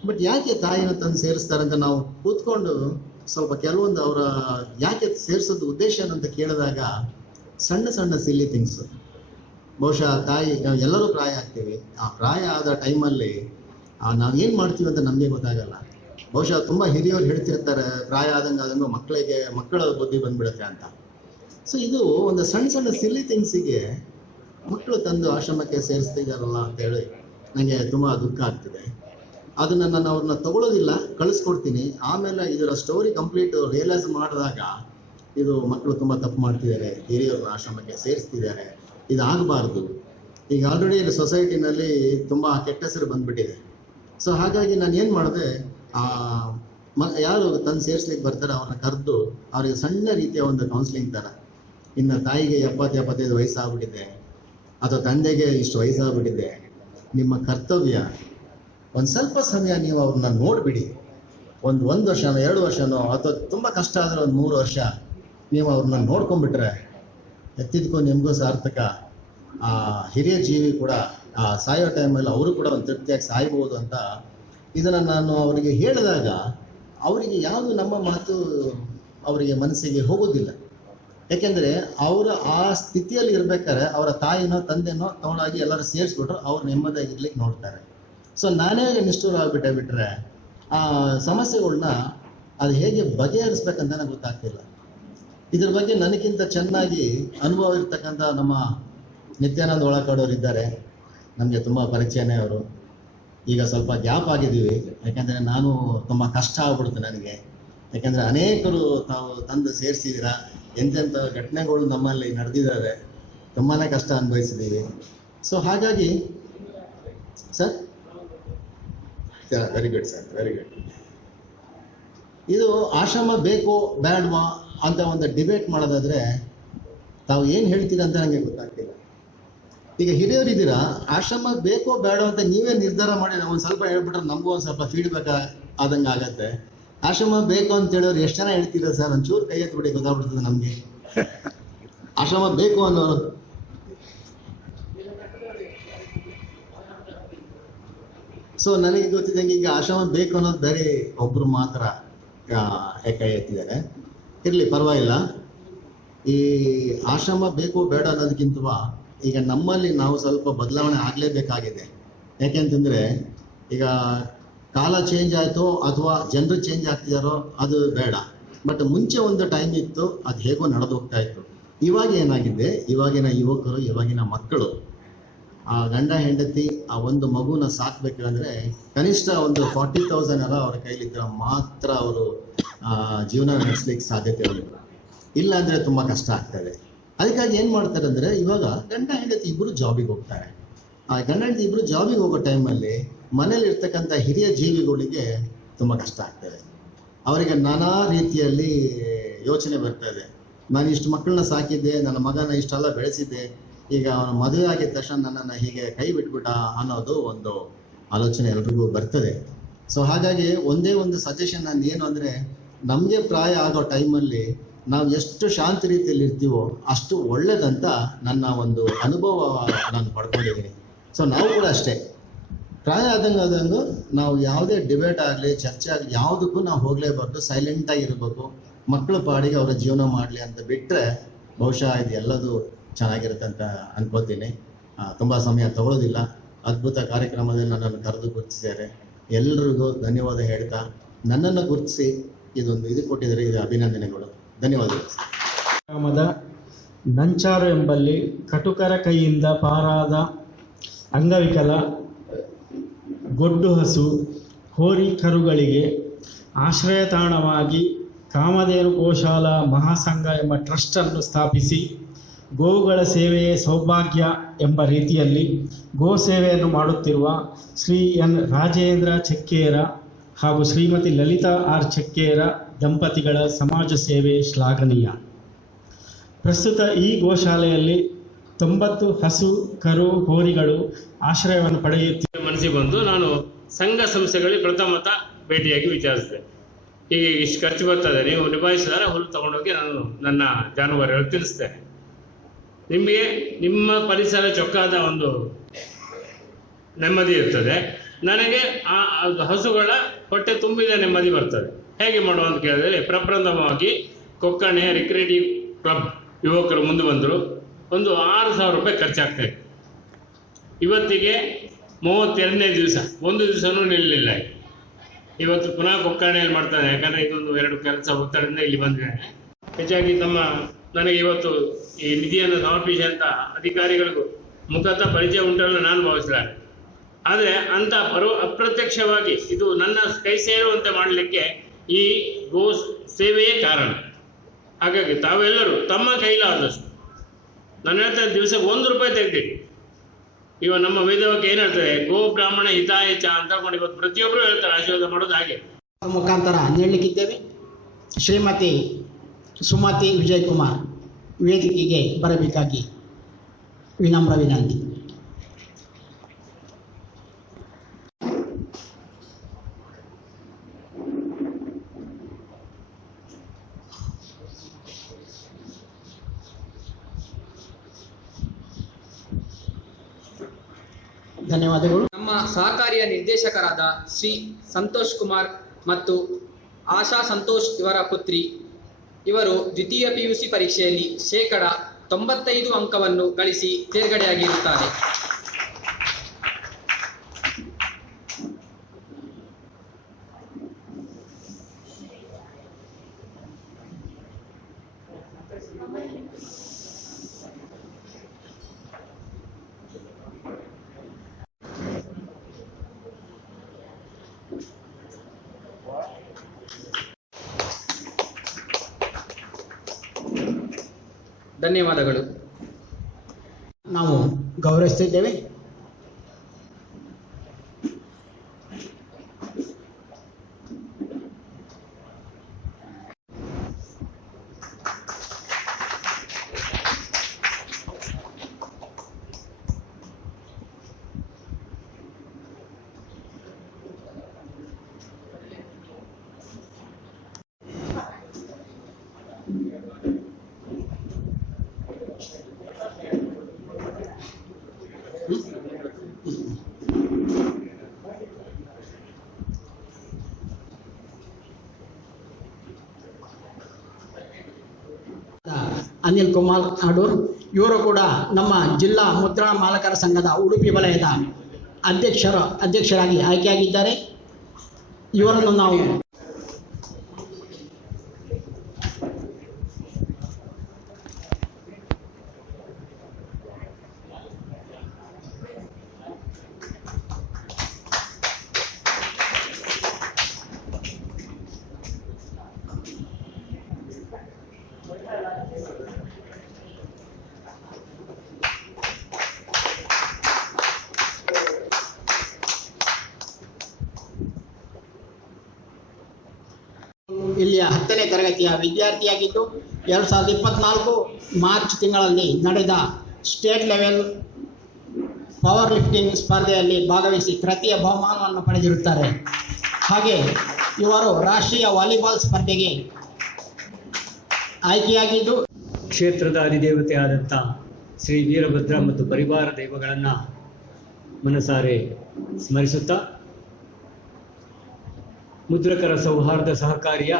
ಬಟ್ ಯಾಕೆ ತಾಯಿನ ತಂದು ಸೇರಿಸ್ತಾರೆ ಅಂತ ನಾವು ಕೂತ್ಕೊಂಡು ಸ್ವಲ್ಪ ಕೆಲವೊಂದು ಅವರ ಯಾಕೆ ಸೇರಿಸೋದು ಉದ್ದೇಶ ಏನಂತ ಕೇಳಿದಾಗ ಸಣ್ಣ ಸಣ್ಣ ಸಿಲ್ಲಿ ಥಿಂಗ್ಸು. ಬಹುಶಃ ತಾಯಿ, ನಾವು ಎಲ್ಲರೂ ಪ್ರಾಯ ಆಗ್ತೀವಿ. ಆ ಪ್ರಾಯ ಆದ ಟೈಮಲ್ಲಿ ನಾವು ಏನು ಮಾಡ್ತೀವಿ ಅಂತ ನಮಗೆ ಗೊತ್ತಾಗಲ್ಲ. ಬಹುಶಃ ತುಂಬ ಹಿರಿಯವರು ಹೇಳ್ತಿರ್ತಾರೆ, ಪ್ರಾಯ ಆದಂಗೆ ಮಕ್ಕಳ ಬುದ್ಧಿ ಬಂದ್ಬಿಡುತ್ತೆ ಅಂತ. ಸೊ ಇದು ಒಂದು ಸಣ್ಣ ಸಣ್ಣ ಸಿಲ್ಲಿ ಥಿಂಗ್ಸಿಗೆ ಮಕ್ಕಳು ತಂದು ಆಶ್ರಮಕ್ಕೆ ಸೇರಿಸ್ತಿದ್ದಾರಲ್ಲ ಅಂತೇಳಿ ನನಗೆ ತುಂಬ ದುಃಖ ಆಗ್ತಿದೆ. ಅದನ್ನು ನಾನು ಅವ್ರನ್ನ ತಗೊಳ್ಳೋದಿಲ್ಲ, ಕಳಿಸ್ಕೊಡ್ತೀನಿ. ಆಮೇಲೆ ಇದರ ಸ್ಟೋರಿ ಕಂಪ್ಲೀಟ್ ರಿಯಲೈಸ್ ಮಾಡಿದಾಗ ಇದು ಮಕ್ಕಳು ತುಂಬ ತಪ್ಪು ಮಾಡ್ತಿದ್ದಾರೆ, ಹಿರಿಯರನ್ನ ಆಶ್ರಮಕ್ಕೆ ಸೇರಿಸ್ತಿದ್ದಾರೆ, ಇದಾಗಬಾರ್ದು. ಈಗ ಆಲ್ರೆಡಿ ಸೊಸೈಟಿನಲ್ಲಿ ತುಂಬ ಕೆಟ್ಟ ಹೆಸರು ಬಂದ್ಬಿಟ್ಟಿದೆ. ಸೊ ಹಾಗಾಗಿ ನಾನು ಏನು ಮಾಡಿದೆ, ಯಾರು ತಂದು ಸೇರಿಸ್ಲಿಕ್ಕೆ ಬರ್ತಾರೆ ಅವ್ರನ್ನ ಕರೆದು ಅವ್ರಿಗೆ ಸಣ್ಣ ರೀತಿಯ ಒಂದು ಕೌನ್ಸಿಲಿಂಗ್ ಥರ, ಇನ್ನು ತಾಯಿಗೆ 70-75 ವಯಸ್ಸಾಗ್ಬಿಟ್ಟಿದೆ ಅಥವಾ ತಂದೆಗೆ ಇಷ್ಟು ವಯಸ್ಸಾಗ್ಬಿಟ್ಟಿದೆ, ನಿಮ್ಮ ಕರ್ತವ್ಯ ಒಂದು ಸ್ವಲ್ಪ ಸಮಯ ನೀವು ಅವ್ರನ್ನ ನೋಡಿಬಿಡಿ. ಒಂದು ವರ್ಷನೋ 2 ವರ್ಷನೋ ಅಥವಾ ತುಂಬ ಕಷ್ಟ ಆದರೆ ಒಂದು 3 ವರ್ಷ ನೀವು ಅವ್ರನ್ನ ನೋಡ್ಕೊಂಡ್ಬಿಟ್ರೆ ಎತ್ತಿದ್ಕೋ ನಿಮಗೂ ಸಾರ್ಥಕ. ಆ ಹಿರಿಯ ಜೀವಿ ಕೂಡ ಸಾಯೋ ಟೈಮಲ್ಲಿ ಅವರು ಕೂಡ ಒಂದು ತೃಪ್ತಿಯಾಗಿ ಸಾಯ್ಬೋದು ಅಂತ ಇದನ್ನು ನಾನು ಅವರಿಗೆ ಹೇಳಿದಾಗ ಅವರಿಗೆ ಯಾವುದು ನಮ್ಮ ಮಾತು ಅವರಿಗೆ ಮನಸ್ಸಿಗೆ ಹೋಗೋದಿಲ್ಲ. ಯಾಕೆಂದರೆ ಅವರು ಆ ಸ್ಥಿತಿಯಲ್ಲಿ ಇರ್ಬೇಕಾದ್ರೆ ಅವರ ತಾಯಿನೋ ತಂದೆನೋ ತಗೊಂಡಾಗಿ ಎಲ್ಲರೂ ಸೇರಿಸ್ಬಿಟ್ರು ಅವ್ರು ನೆಮ್ಮದಿಯಾಗಿರ್ಲಿಕ್ಕೆ ನೋಡ್ತಾರೆ. ಸೊ ನಾನೇ ನಿಷ್ಠೂರ ಬಿಟ್ಟರೆ ಆ ಸಮಸ್ಯೆಗಳನ್ನ ಅದು ಹೇಗೆ ಬಗೆಹರಿಸ್ಬೇಕಂತ ನನಗೆ ಗೊತ್ತಾಗ್ತಿಲ್ಲ. ಇದ್ರ ಬಗ್ಗೆ ನನಗಿಂತ ಚೆನ್ನಾಗಿ ಅನುಭವ ಇರ್ತಕ್ಕಂಥ ನಮ್ಮ ನಿತ್ಯಾನಂದ ಒಳಕಾಡೋರು ಇದ್ದಾರೆ, ನಮಗೆ ತುಂಬ ಪರಿಚಯನೇ ಅವರು. ಈಗ ಸ್ವಲ್ಪ ಗ್ಯಾಪ್ ಆಗಿದ್ದೀವಿ, ಯಾಕೆಂದರೆ ನಾನು ತುಂಬ ಕಷ್ಟ ಆಗ್ಬಿಡುತ್ತೆ ನನಗೆ. ಯಾಕೆಂದರೆ ಅನೇಕರು ತಾವು ತಂದು ಸೇರಿಸಿದ್ದೀರಾ, ಎಂತೆಂಥ ಘಟನೆಗಳು ನಮ್ಮಲ್ಲಿ ನಡೆದಿದ್ದಾವೆ, ತುಂಬಾ ಕಷ್ಟ ಅನುಭವಿಸಿದ್ದೀವಿ. ಸೊ ಹಾಗಾಗಿ sir, very good sir, very good. ಇದು ಆಶ್ರಮ ಬೇಕೋ ಬೇಡವಾ ಅಂತ ಒಂದು ಡಿಬೇಟ್ ಮಾಡೋದಾದರೆ ತಾವು ಏನು ಹೇಳ್ತೀರಾ ಅಂತ ನನಗೆ ಗೊತ್ತಾಗ್ತಿಲ್ಲ. ಈಗ ಹಿರಿಯರಿದ್ದೀರಾ, ಆಶ್ರಮ ಬೇಕೋ ಬೇಡ ಅಂತ ನೀವೇ ನಿರ್ಧಾರ ಮಾಡಿ ಒಂದು ಸ್ವಲ್ಪ ಹೇಳ್ಬಿಟ್ರೆ ನಮಗೂ ಒಂದು ಸ್ವಲ್ಪ ಫೀಡ್ಬ್ಯಾಕ್ ಆದಂಗೆ ಆಗತ್ತೆ. ಆಶ್ರಮ ಬೇಕು ಅಂತ ಹೇಳೋರು ಎಷ್ಟು ಜನ ಹೇಳ್ತೀರಾ ಸರ್? ಒಂಚೂರು ಕೈ ಎತ್ಬಿಡಿ, ಗೊತ್ತಾಗ್ಬಿಡ್ತದೆ ನಮಗೆ. ಆಶ್ರಮ ಬೇಕು ಅನ್ನೋರು ಸೊ ನನಗೆ ಗೊತ್ತಿದ್ದಂಗೆ ಈಗ ಆಶ್ರಮ ಬೇಕು ಅನ್ನೋದು ಬೇರೆ ಒಬ್ಬರು ಮಾತ್ರ ಕೈ ಎತ್ತಿದ್ದಾರೆ. ಇರಲಿ, ಪರವಾಗಿಲ್ಲ. ಈ ಆಶ್ರಮ ಬೇಕು ಬೇಡ ಅನ್ನೋದಕ್ಕಿಂತ ಈಗ ನಮ್ಮಲ್ಲಿ ನಾವು ಸ್ವಲ್ಪ ಬದಲಾವಣೆ ಆಗಲೇಬೇಕಾಗಿದೆ. ಯಾಕೆಂತಂದರೆ ಈಗ ಕಾಲ ಚೇಂಜ್ ಆಯಿತು ಅಥವಾ ಜನರು ಚೇಂಜ್ ಆಗ್ತಿದ್ದಾರೋ ಅದು ಬೇಡ, ಬಟ್ ಮುಂಚೆ ಒಂದು ಟೈಮ್ ಇತ್ತು, ಅದು ಹೇಗೋ ನಡೆದು ಹೋಗ್ತಾ ಇತ್ತು. ಇವಾಗ ಏನಾಗಿದೆ, ಇವಾಗಿನ ಯುವಕರು, ಇವಾಗಿನ ಮಕ್ಕಳು ಆ ಗಂಡ ಹೆಂಡತಿ ಆ ಒಂದು ಮಗುನ ಸಾಕಬೇಕಂದ್ರೆ ಕನಿಷ್ಠ ಒಂದು 40,000 ಎಲ್ಲ ಅವರ ಕೈಲಿದ್ದರೆ ಮಾತ್ರ ಅವರು ಜೀವನ ನಡೆಸ್ಲಿಕ್ಕೆ ಸಾಧ್ಯತೆ ಉಂಟು. ಇಲ್ಲ ಅಂದರೆ ತುಂಬ ಕಷ್ಟ ಆಗ್ತದೆ. ಅದಕ್ಕಾಗಿ ಏನು ಮಾಡ್ತಾರೆ ಅಂದರೆ, ಇವಾಗ ಗಂಡ ಹೆಂಡತಿ ಇಬ್ಬರು ಜಾಬಿಗೆ ಹೋಗ್ತಾರೆ. ಆ ಗಂಡ ಹೆಂಡತಿ ಇಬ್ಬರು ಜಾಬಿಗೆ ಹೋಗೋ ಟೈಮಲ್ಲಿ ಮನೇಲಿ ಇರ್ತಕ್ಕಂಥ ಹಿರಿಯ ಜೀವಿಗಳಿಗೆ ತುಂಬ ಕಷ್ಟ ಆಗ್ತದೆ. ಅವರಿಗೆ ನಾನಾ ರೀತಿಯಲ್ಲಿ ಯೋಚನೆ ಬರ್ತದೆ. ನಾನು ಇಷ್ಟು ಮಕ್ಕಳನ್ನ ಸಾಕಿದ್ದೆ, ನನ್ನ ಮಗನ ಇಷ್ಟೆಲ್ಲ ಬೆಳೆಸಿದ್ದೆ, ಈಗ ಅವನ ಮದುವೆ ಆಗಿದ ತಕ್ಷಣ ನನ್ನನ್ನು ಹೀಗೆ ಕೈ ಬಿಟ್ಬಿಟ್ಟ ಅನ್ನೋದು ಒಂದು ಆಲೋಚನೆ ಎಲ್ರಿಗೂ ಬರ್ತದೆ. ಸೊ ಹಾಗಾಗಿ ಒಂದೇ ಒಂದು ಸಜೆಷನ್ ನಾನು ಏನು ಅಂದರೆ, ನಮಗೆ ಪ್ರಾಯ ಆಗೋ ಟೈಮಲ್ಲಿ ನಾವು ಎಷ್ಟು ಶಾಂತಿ ರೀತಿಯಲ್ಲಿ ಇರ್ತೀವೋ ಅಷ್ಟು ಒಳ್ಳೇದಂತ ನನ್ನ ಒಂದು ಅನುಭವ ನಾನು ಪಡ್ಕೊಂಡಿದ್ದೀನಿ. ಸೊ ನಾವು ಕೂಡ ಅಷ್ಟೇ, ಪ್ರಾಯ ಆದಂಗೆ ನಾವು ಯಾವುದೇ ಡಿಬೇಟ್ ಆಗಲಿ ಚರ್ಚೆ ಆಗಲಿ ಯಾವುದಕ್ಕೂ ನಾವು ಹೋಗಲೇಬಾರ್ದು, ಸೈಲೆಂಟಾಗಿರಬೇಕು, ಮಕ್ಕಳ ಪಾಡಿಗೆ ಅವರ ಜೀವನ ಮಾಡಲಿ ಅಂತ ಬಿಟ್ಟರೆ ಬಹುಶಃ ಇದು ಎಲ್ಲದೂ ಚೆನ್ನಾಗಿರುತ್ತೆ ಅಂತ ಅನ್ಕೋತೀನಿ. ತುಂಬ ಸಮಯ ತಗೊಳ್ಳೋದಿಲ್ಲ. ಅದ್ಭುತ ಕಾರ್ಯಕ್ರಮದಲ್ಲಿ ನನ್ನನ್ನು ಕರೆದು ಗುರುತಿಸಿದ್ದಾರೆ. ಎಲ್ರಿಗೂ ಧನ್ಯವಾದ ಹೇಳ್ತಾ, ನನ್ನನ್ನು ಗುರುತಿಸಿ ಇದು ಕೊಟ್ಟಿದ್ದಾರೆ, ಇದು ಅಭಿನಂದನೆಗಳು. ಧನ್ಯವಾದಗಳು. ಗ್ರಾಮದ ನಂಚಾರು ಎಂಬಲ್ಲಿ ಕಟುಕರ ಕೈಯಿಂದ ಪಾರಾದ ಅಂಗವಿಕಲ ಗೊಡ್ಡು ಹಸು ಹೋರಿ ಕರುಗಳಿಗೆ ಆಶ್ರಯ ತಾಣವಾಗಿ ಕಾಮಧೇನು ಗೋಶಾಲಾ ಮಹಾಸಂಘ ಎಂಬ ಟ್ರಸ್ಟನ್ನು ಸ್ಥಾಪಿಸಿ ಗೋವುಗಳ ಸೇವೆಯೇ ಸೌಭಾಗ್ಯ ಎಂಬ ರೀತಿಯಲ್ಲಿ ಗೋ ಸೇವೆಯನ್ನು ಮಾಡುತ್ತಿರುವ ಶ್ರೀ ಎನ್ ರಾಜೇಂದ್ರ ಚೆಕ್ಕೇರ ಹಾಗೂ ಶ್ರೀಮತಿ ಲಲಿತಾ ಆರ್ ಚೆಕ್ಕೇರ ದಂಪತಿಗಳ ಸಮಾಜ ಸೇವೆ ಶ್ಲಾಘನೀಯ. ಪ್ರಸ್ತುತ ಈ ಗೋಶಾಲೆಯಲ್ಲಿ 90 ಹಸು ಕರು ಹೋರಿಗಳು ಆಶ್ರಯವನ್ನು ಪಡೆಯುತ್ತಿರುವ ಮನಸ್ಸಿಗೆ ಬಂದು ನಾನು ಸಂಘ ಸಂಸ್ಥೆಗಳಿಗೆ ಪ್ರಥಮತ ಭೇಟಿಯಾಗಿ ವಿಚಾರಿಸಿದೆ. ಈಗ ಇಷ್ಟು ಖರ್ಚು ಬರ್ತದೆ, ನೀವು ನಿಭಾಯಿಸಿದರೆ ಹುಲ್ಲು ತಗೊಂಡೋಗಿ ನಾನು ನನ್ನ ಜಾನುವಾರುಗಳು ತಿಳಿಸ್ತೇನೆ. ನಿಮಗೆ ನಿಮ್ಮ ಪರಿಸರ ಚೊಕ್ಕಾದ ಒಂದು ನೆಮ್ಮದಿ ಇರ್ತದೆ, ನನಗೆ ಆ ಹಸುಗಳ ಹೊಟ್ಟೆ ತುಂಬಿದ ನೆಮ್ಮದಿ ಬರ್ತದೆ. ಹೇಗೆ ಮಾಡುವ ಅಂತ ಕೇಳಿದರೆ, ಪ್ರಪ್ರಥಮವಾಗಿ ಕೊಕ್ಕಣೆ ರಿಕ್ರಿಯೇಟಿವ್ ಕ್ಲಬ್ ಯುವಕರು ಮುಂದೆ ಬಂದರು. ಒಂದು 6,000 ರೂಪಾಯಿ ಖರ್ಚಾಗ್ತದೆ. ಇವತ್ತಿಗೆ 32ನೇ ದಿವಸ, ಒಂದು ದಿವಸನೂ ನಿಲ್ಲಲಿಲ್ಲ. ಇವತ್ತು ಪುನಃ ಕೊಕ್ಕಣೆಯಲ್ಲಿ ಮಾಡ್ತಾನೆ, ಯಾಕಂದರೆ ಇದೊಂದು 2 ಕೆಲಸ ಒತ್ತಡದಿಂದ ಇಲ್ಲಿ ಬಂದಿದ್ದೇನೆ. ಹೆಚ್ಚಾಗಿ ನನಗೆ ಇವತ್ತು ಈ ನಿಧಿಯನ್ನು ಸಮರ್ಪಿಸಿ ಅಂತ ಅಧಿಕಾರಿಗಳಿಗೂ ಮುಖತಃ ಪರಿಚಯ ಉಂಟಲ್ಲ ನಾನು ಭಾವಿಸಲಾರೆ. ಆದರೆ ಅಂತ ಅಪ್ರತ್ಯಕ್ಷವಾಗಿ ಇದು ನನ್ನ ಕೈ ಸೇರುವಂತೆ ಮಾಡಲಿಕ್ಕೆ ಈ ಗೋ ಸೇವೆಯೇ ಕಾರಣ. ಹಾಗಾಗಿ ತಾವೆಲ್ಲರೂ ತಮ್ಮ ಕೈಲಾದಷ್ಟು, ನಾನು ಹೇಳ್ತೇನೆ, ದಿವಸಕ್ಕೆ 1 ರೂಪಾಯಿ ತೆಗೆದಿಡಿ. ಇವಾಗ ನಮ್ಮ ವೇದವಾಕ್ಯ ಏನು ಹೇಳ್ತಾರೆ, ಗೋ ಬ್ರಾಹ್ಮಣ ಹಿತಾಯ ಚ ಅಂತ ಕೊಂಡು ಇವತ್ತು ಪ್ರತಿಯೊಬ್ಬರು ಹೇಳ್ತಾರೆ, ಆಶೀರ್ವಾದ ಮಾಡೋದು ಹಾಗೆ ಮುಖಾಂತರ ನೀಡಲಿಕ್ಕಿದ್ದೇವೆ. ಶ್ರೀಮತಿ ಸುಮತಿ ವಿಜಯಕುಮಾರ್ ವೇದಿಕೆಗೆ ಬರಬೇಕಾಗಿ ವಿನಮ್ರ ವಿನಂತಿ. ಧನ್ಯವಾದಗಳು. ನಮ್ಮ ಸಹಕಾರಿಯ ನಿರ್ದೇಶಕರಾದ ಶ್ರೀ ಸಂತೋಷ್ ಕುಮಾರ್ ಮತ್ತು ಆಶಾ ಸಂತೋಷ್ ಇವರ ಪುತ್ರಿ ಇವರು ದ್ವಿತೀಯ PUC ಪರೀಕ್ಷೆಯಲ್ಲಿ 95% ಅಂಕವನ್ನು ಗಳಿಸಿ ತೇರ್ಗಡೆಯಾಗಿರುತ್ತಾರೆ. ಧನ್ಯವಾದಗಳು. ನಾವು ಗೌರವಿಸುತ್ತಿದ್ದೇವೆ. ಅನಿಲ್ ಕುಮಾರ್ ಅಡೂರ್ ಇವರು ಕೂಡ ನಮ್ಮ ಜಿಲ್ಲಾ ಮುದ್ರಣ ಮಾಲಕರ ಸಂಘದ ಉಡುಪಿ ವಲಯದ ಅಧ್ಯಕ್ಷರಾಗಿ ಆಯ್ಕೆಯಾಗಿದ್ದಾರೆ. ಇವರನ್ನು ನಾವು ಇಲ್ಲಿಯ 10ನೇ ತರಗತಿಯ ವಿದ್ಯಾರ್ಥಿಯಾಗಿದ್ದು 2024 ಮಾರ್ಚ್ ತಿಂಗಳಲ್ಲಿ ನಡೆದ ಸ್ಟೇಟ್ ಲೆವೆಲ್ ಪವರ್ ಲಿಫ್ಟಿಂಗ್ ಸ್ಪರ್ಧೆಯಲ್ಲಿ ಭಾಗವಹಿಸಿ ತೃತೀಯ ಬಹುಮಾನವನ್ನು ಪಡೆದಿರುತ್ತಾರೆ. ಹಾಗೆ ಇವರು ರಾಷ್ಟ್ರೀಯ ವಾಲಿಬಾಲ್ ಸ್ಪರ್ಧೆಗೆ ಆಯ್ಕೆಯಾಗಿದ್ದು ಕ್ಷೇತ್ರದ ಅಧಿದೇವತೆ ಆದಂಥ ಶ್ರೀ ವೀರಭದ್ರ ಮತ್ತು ಪರಿವಾರ ದೈವಗಳನ್ನು ಮನಸಾರೆ ಸ್ಮರಿಸುತ್ತಾ ಮುದ್ರಕರ ಸೌಹಾರ್ದ ಸಹಕಾರಿಯ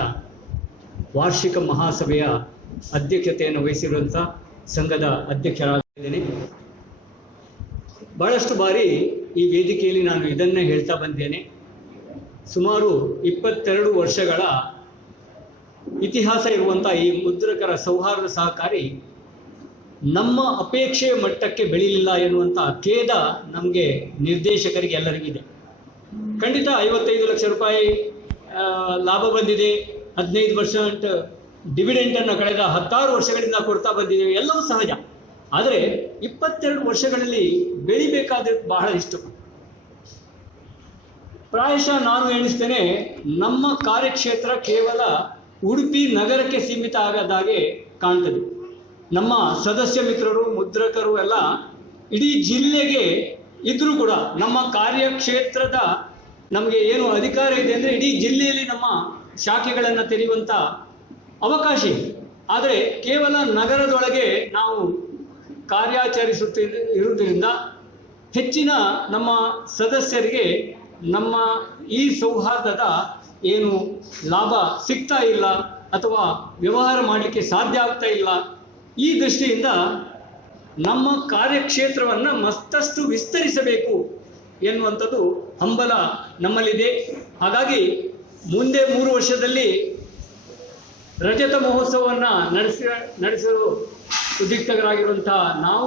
ವಾರ್ಷಿಕ ಮಹಾಸಭೆಯ ಅಧ್ಯಕ್ಷತೆಯನ್ನು ವಹಿಸಿರುವಂಥ ಸಂಘದ ಅಧ್ಯಕ್ಷರಾಗಿದ್ದೇನೆ. ಬಹಳಷ್ಟು ಬಾರಿ ಈ ವೇದಿಕೆಯಲ್ಲಿ ನಾನು ಇದನ್ನೇ ಹೇಳ್ತಾ ಬಂದೇನೆ. ಸುಮಾರು 22 ವರ್ಷಗಳ ಇತಿಹಾಸ ಇರುವಂಥ ಈ ಮುದ್ರಕರ ಸೌಹಾರ್ದ ಸಹಕಾರಿ ನಮ್ಮ ಅಪೇಕ್ಷೆಯ ಮಟ್ಟಕ್ಕೆ ಬೆಳೀಲಿಲ್ಲ ಎನ್ನುವಂಥ ಖೇದ ನಮಗೆ ನಿರ್ದೇಶಕರಿಗೆ ಎಲ್ಲರಿಗಿದೆ. ಖಂಡಿತ 55 ಲಕ್ಷ ರೂಪಾಯಿ ಲಾಭ ಬಂದಿದೆ, 15% ಡಿವಿಡೆಂಟನ್ನು ಕಳೆದ 16 ವರ್ಷಗಳಿಂದ ಕೊಡ್ತಾ ಬಂದಿದ್ದೇವೆ, ಎಲ್ಲವೂ ಸಹಜ. ಆದರೆ 22 ವರ್ಷಗಳಲ್ಲಿ ಬೆಳಿಬೇಕಾದ ಬಹಳ ಇಷ್ಟು. ಪ್ರಾಯಶಃ ನಾನು ಎಣಿಸ್ತೇನೆ, ನಮ್ಮ ಕಾರ್ಯಕ್ಷೇತ್ರ ಕೇವಲ ಉಡುಪಿ ನಗರಕ್ಕೆ ಸೀಮಿತ ಆಗದಾಗೆ ಕಾಣ್ತದೆ. ನಮ್ಮ ಸದಸ್ಯ ಮಿತ್ರರು ಮುದ್ರಕರು ಎಲ್ಲ ಇಡೀ ಜಿಲ್ಲೆಗೆ ಇದ್ರೂ ಕೂಡ ನಮ್ಮ ಕಾರ್ಯಕ್ಷೇತ್ರದ ನಮಗೆ ಏನು ಅಧಿಕಾರ ಇದೆ ಅಂದರೆ ಇಡೀ ಜಿಲ್ಲೆಯಲ್ಲಿ ನಮ್ಮ ಶಾಖೆಗಳನ್ನು ತೆರೆಯುವಂಥ ಅವಕಾಶ ಇದೆ. ಆದರೆ ಕೇವಲ ನಗರದೊಳಗೆ ನಾವು ಕಾರ್ಯಾಚರಿಸುತ್ತಿರುವುದರಿಂದ ಹೆಚ್ಚಿನ ನಮ್ಮ ಸದಸ್ಯರಿಗೆ ನಮ್ಮ ಈ ಸೌಹಾರ್ದದ ಏನು ಲಾಭ ಸಿಗ್ತಾ ಇಲ್ಲ ಅಥವಾ ವ್ಯವಹಾರ ಮಾಡಲಿಕ್ಕೆ ಸಾಧ್ಯ ಆಗ್ತಾ ಇಲ್ಲ. ಈ ದೃಷ್ಟಿಯಿಂದ ನಮ್ಮ ಕಾರ್ಯಕ್ಷೇತ್ರವನ್ನು ಮತ್ತಷ್ಟು ವಿಸ್ತರಿಸಬೇಕು ಎನ್ನುವಂಥದ್ದು ಹಂಬಲ ನಮ್ಮಲ್ಲಿದೆ. ಹಾಗಾಗಿ ಮುಂದೆ 3 ವರ್ಷದಲ್ಲಿ ರಜತ ಮಹೋತ್ಸವವನ್ನು ನಡೆಸಲು ಉದ್ಯುಕ್ತರಾಗಿರುವಂಥ ನಾವು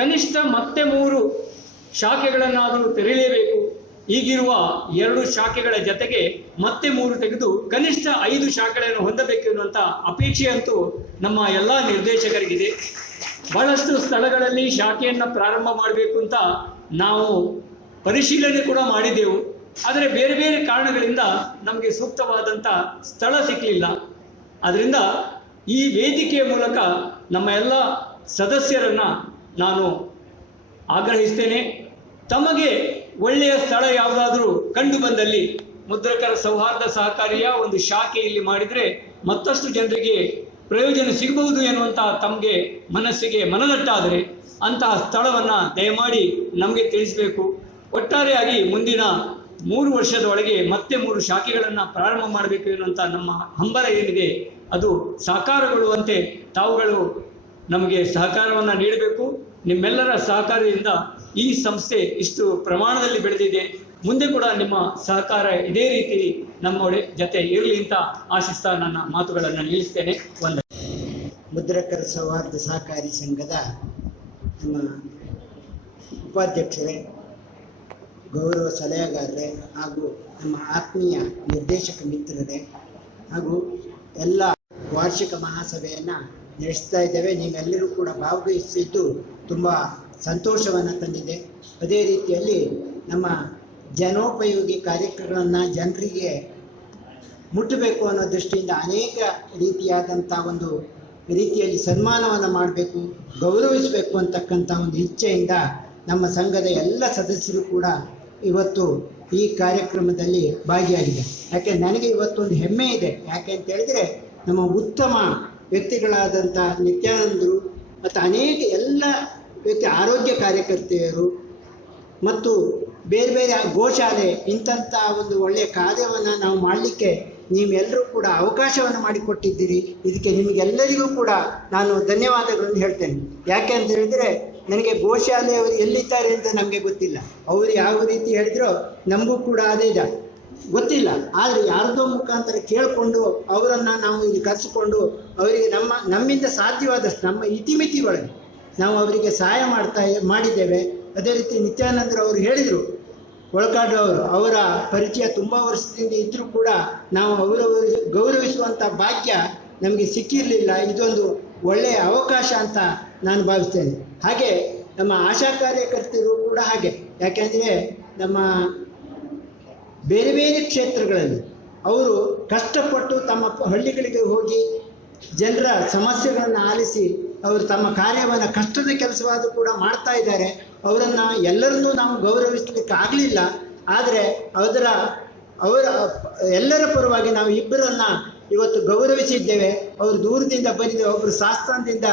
ಕನಿಷ್ಠ ಮತ್ತೆ 3 ಶಾಖೆಗಳನ್ನಾದರೂ ತೆರೆಯಲೇಬೇಕು. ಈಗಿರುವ 2 ಶಾಖೆಗಳ ಜೊತೆಗೆ ಮತ್ತೆ 3 ತೆಗೆದು ಕನಿಷ್ಠ 5 ಶಾಖೆಗಳನ್ನು ಹೊಂದಬೇಕು ಎನ್ನುವಂಥ ಅಪೇಕ್ಷೆ ಅಂತೂ ನಮ್ಮ ಎಲ್ಲ ನಿರ್ದೇಶಕರಿಗಿದೆ. ಬಹಳಷ್ಟು ಸ್ಥಳಗಳಲ್ಲಿ ಶಾಖೆಯನ್ನು ಪ್ರಾರಂಭ ಮಾಡಬೇಕು ಅಂತ ನಾವು ಪರಿಶೀಲನೆ ಕೂಡ ಮಾಡಿದ್ದೆವು. ಆದರೆ ಬೇರೆ ಬೇರೆ ಕಾರಣಗಳಿಂದ ನಮಗೆ ಸೂಕ್ತವಾದಂಥ ಸ್ಥಳ ಸಿಕ್ಕಲಿಲ್ಲ. ಆದ್ದರಿಂದ ಈ ವೇದಿಕೆಯ ಮೂಲಕ ನಮ್ಮ ಎಲ್ಲ ಸದಸ್ಯರನ್ನು ನಾನು ಆಗ್ರಹಿಸ್ತೇನೆ, ತಮಗೆ ಒಳ್ಳೆಯ ಸ್ಥಳ ಯಾವುದಾದ್ರೂ ಕಂಡು ಬಂದಲ್ಲಿ ಮುದ್ರಕರ ಸೌಹಾರ್ದ ಸಹಕಾರಿಯ ಒಂದು ಶಾಖೆ ಇಲ್ಲಿ ಮಾಡಿದರೆ ಮತ್ತಷ್ಟು ಜನರಿಗೆ ಪ್ರಯೋಜನ ಸಿಗಬಹುದು ಎನ್ನುವಂಥ ತಮಗೆ ಮನಸ್ಸಿಗೆ ಮನದಟ್ಟಾದರೆ ಅಂತಹ ಸ್ಥಳವನ್ನು ದಯಮಾಡಿ ನಮಗೆ ತಿಳಿಸಬೇಕು. ಒಟ್ಟಾರೆಯಾಗಿ ಮುಂದಿನ 3 ವರ್ಷದ ಒಳಗೆ ಮತ್ತೆ 3 ಶಾಖೆಗಳನ್ನು ಪ್ರಾರಂಭ ಮಾಡಬೇಕು ಎನ್ನುವಂಥ ನಮ್ಮ ಹಂಬಲ ಏನಿದೆ ಅದು ಸಾಕಾರಗೊಳ್ಳುವಂತೆ ತಾವುಗಳು ನಮಗೆ ಸಹಕಾರವನ್ನು ನೀಡಬೇಕು. ನಿಮ್ಮೆಲ್ಲರ ಸಹಕಾರದಿಂದ ಈ ಸಂಸ್ಥೆ ಇಷ್ಟು ಪ್ರಮಾಣದಲ್ಲಿ ಬೆಳೆದಿದೆ. ಮುಂದೆ ಕೂಡ ನಿಮ್ಮ ಸಹಕಾರ ಇದೇ ರೀತಿ ನಮ್ಮ ಜೊತೆ ಇರಲಿ ಅಂತ ಆಶಿಸ್ತಾ ನನ್ನ ಮಾತುಗಳನ್ನು ನಿಲ್ಲಿಸ್ತೇನೆ. ಮುದ್ರಕರ ಸೌಹಾರ್ದ ಸಹಕಾರಿ ಸಂಘದ ನಮ್ಮ ಉಪಾಧ್ಯಕ್ಷರೇ, ಗೌರವ ಸಲಹೆಗಾರರೇ ಹಾಗೂ ನಮ್ಮ ಆತ್ಮೀಯ ನಿರ್ದೇಶಕ ಮಿತ್ರರೇ ಹಾಗೂ ಎಲ್ಲ ವಾರ್ಷಿಕ ಮಹಾಸಭೆಯನ್ನು ನಡೆಸ್ತಾ ಇದ್ದೇವೆ. ನೀವೆಲ್ಲರೂ ಕೂಡ ಭಾಗವಹಿಸಿದ್ದು ತುಂಬ ಸಂತೋಷವನ್ನು ತಂದಿದೆ. ಅದೇ ರೀತಿಯಲ್ಲಿ ನಮ್ಮ ಜನೋಪಯೋಗಿ ಕಾರ್ಯಕ್ರಮಗಳನ್ನು ಜನರಿಗೆ ಮುಟ್ಟಬೇಕು ಅನ್ನೋ ದೃಷ್ಟಿಯಿಂದ ಅನೇಕ ರೀತಿಯಾದಂಥ ಒಂದು ರೀತಿಯಲ್ಲಿ ಸನ್ಮಾನವನ್ನು ಮಾಡಬೇಕು, ಗೌರವಿಸಬೇಕು ಅಂತಕ್ಕಂಥ ಒಂದು ಇಚ್ಛೆಯಿಂದ ನಮ್ಮ ಸಂಘದ ಎಲ್ಲ ಸದಸ್ಯರು ಕೂಡ ಇವತ್ತು ಈ ಕಾರ್ಯಕ್ರಮದಲ್ಲಿ ಭಾಗಿಯಾಗಿದೆ. ಯಾಕೆ ನನಗೆ ಇವತ್ತೊಂದು ಹೆಮ್ಮೆ ಇದೆ. ಯಾಕೆ ಅಂತ ಹೇಳಿದರೆ ನಮ್ಮ ಉತ್ತಮ ವ್ಯಕ್ತಿಗಳಾದಂಥ ನಿತ್ಯಾನಂದರು ಮತ್ತು ಅನೇಕ ಎಲ್ಲ ವ್ಯಕ್ತಿ ಆರೋಗ್ಯ ಕಾರ್ಯಕರ್ತೆಯರು ಮತ್ತು ಬೇರೆ ಬೇರೆ ಗೋಶಾಲೆ ಇಂಥ ಒಂದು ಒಳ್ಳೆಯ ಕಾರ್ಯವನ್ನು ನಾವು ಮಾಡಲಿಕ್ಕೆ ನೀವೆಲ್ಲರೂ ಕೂಡ ಅವಕಾಶವನ್ನು ಮಾಡಿಕೊಟ್ಟಿದ್ದೀರಿ. ಇದಕ್ಕೆ ನಿಮಗೆಲ್ಲರಿಗೂ ಕೂಡ ನಾನು ಧನ್ಯವಾದಗಳನ್ನು ಹೇಳ್ತೇನೆ. ಯಾಕೆ ಅಂತ ಹೇಳಿದರೆ ನನಗೆ ಗೋಶಾಲೆಯವರು ಎಲ್ಲಿದ್ದಾರೆ ಅಂತ ನಮಗೆ ಗೊತ್ತಿಲ್ಲ. ಅವರು ಯಾವ ರೀತಿ ಹೇಳಿದ್ರೋ ನಮಗೂ ಕೂಡ ಅದೇ ಗೊತ್ತಿಲ್ಲ. ಆದರೆ ಯಾರದೋ ಮುಖಾಂತರ ಕೇಳಿಕೊಂಡು ಅವರನ್ನು ನಾವು ಇಲ್ಲಿ ಕರೆಸಿಕೊಂಡು ಅವರಿಗೆ ನಮ್ಮಿಂದ ಸಾಧ್ಯವಾದಷ್ಟು ನಮ್ಮ ಇತಿಮಿತಿ ಒಳಗೆ ನಾವು ಅವರಿಗೆ ಸಹಾಯ ಮಾಡಿದ್ದೇವೆ. ಅದೇ ರೀತಿ ನಿತ್ಯಾನಂದರು ಅವರು ಹೇಳಿದರು, ಒಳಕಾಡು ಅವರ ಪರಿಚಯ ತುಂಬ ವರ್ಷದಿಂದ ಇದ್ದರೂ ಕೂಡ ನಾವು ಅವರವರು ಗೌರವಿಸುವಂಥ ಭಾಗ್ಯ ನಮಗೆ ಸಿಕ್ಕಿರಲಿಲ್ಲ. ಇದೊಂದು ಒಳ್ಳೆಯ ಅವಕಾಶ ಅಂತ ನಾನು ಭಾವಿಸ್ತೇನೆ. ಹಾಗೆ ನಮ್ಮ ಆಶಾ ಕಾರ್ಯಕರ್ತರು ಕೂಡ ಹಾಗೆ. ಯಾಕೆಂದರೆ ನಮ್ಮ ಬೇರೆ ಬೇರೆ ಕ್ಷೇತ್ರಗಳಲ್ಲಿ ಅವರು ಕಷ್ಟಪಟ್ಟು ತಮ್ಮ ಹಳ್ಳಿಗಳಿಗೆ ಹೋಗಿ ಜನರ ಸಮಸ್ಯೆಗಳನ್ನು ಆಲಿಸಿ ಅವರು ತಮ್ಮ ಕಾರ್ಯವನ್ನು ಕಷ್ಟದ ಕೆಲಸವಾದರೂ ಕೂಡ ಮಾಡ್ತಾ ಇದ್ದಾರೆ. ಅವರನ್ನು ಎಲ್ಲರನ್ನೂ ನಾವು ಗೌರವಿಸಲಿಕ್ಕೆ ಆಗಲಿಲ್ಲ. ಆದರೆ ಅವರ ಎಲ್ಲರ ಪರವಾಗಿ ನಾವು ಇಬ್ಬರನ್ನು ಇವತ್ತು ಗೌರವಿಸಿದ್ದೇವೆ. ಅವರು ದೂರದಿಂದ ಬಂದಿದ್ದೇವೆ. ಒಬ್ಬರು ಸಾಸ್ತಾನದಿಂದ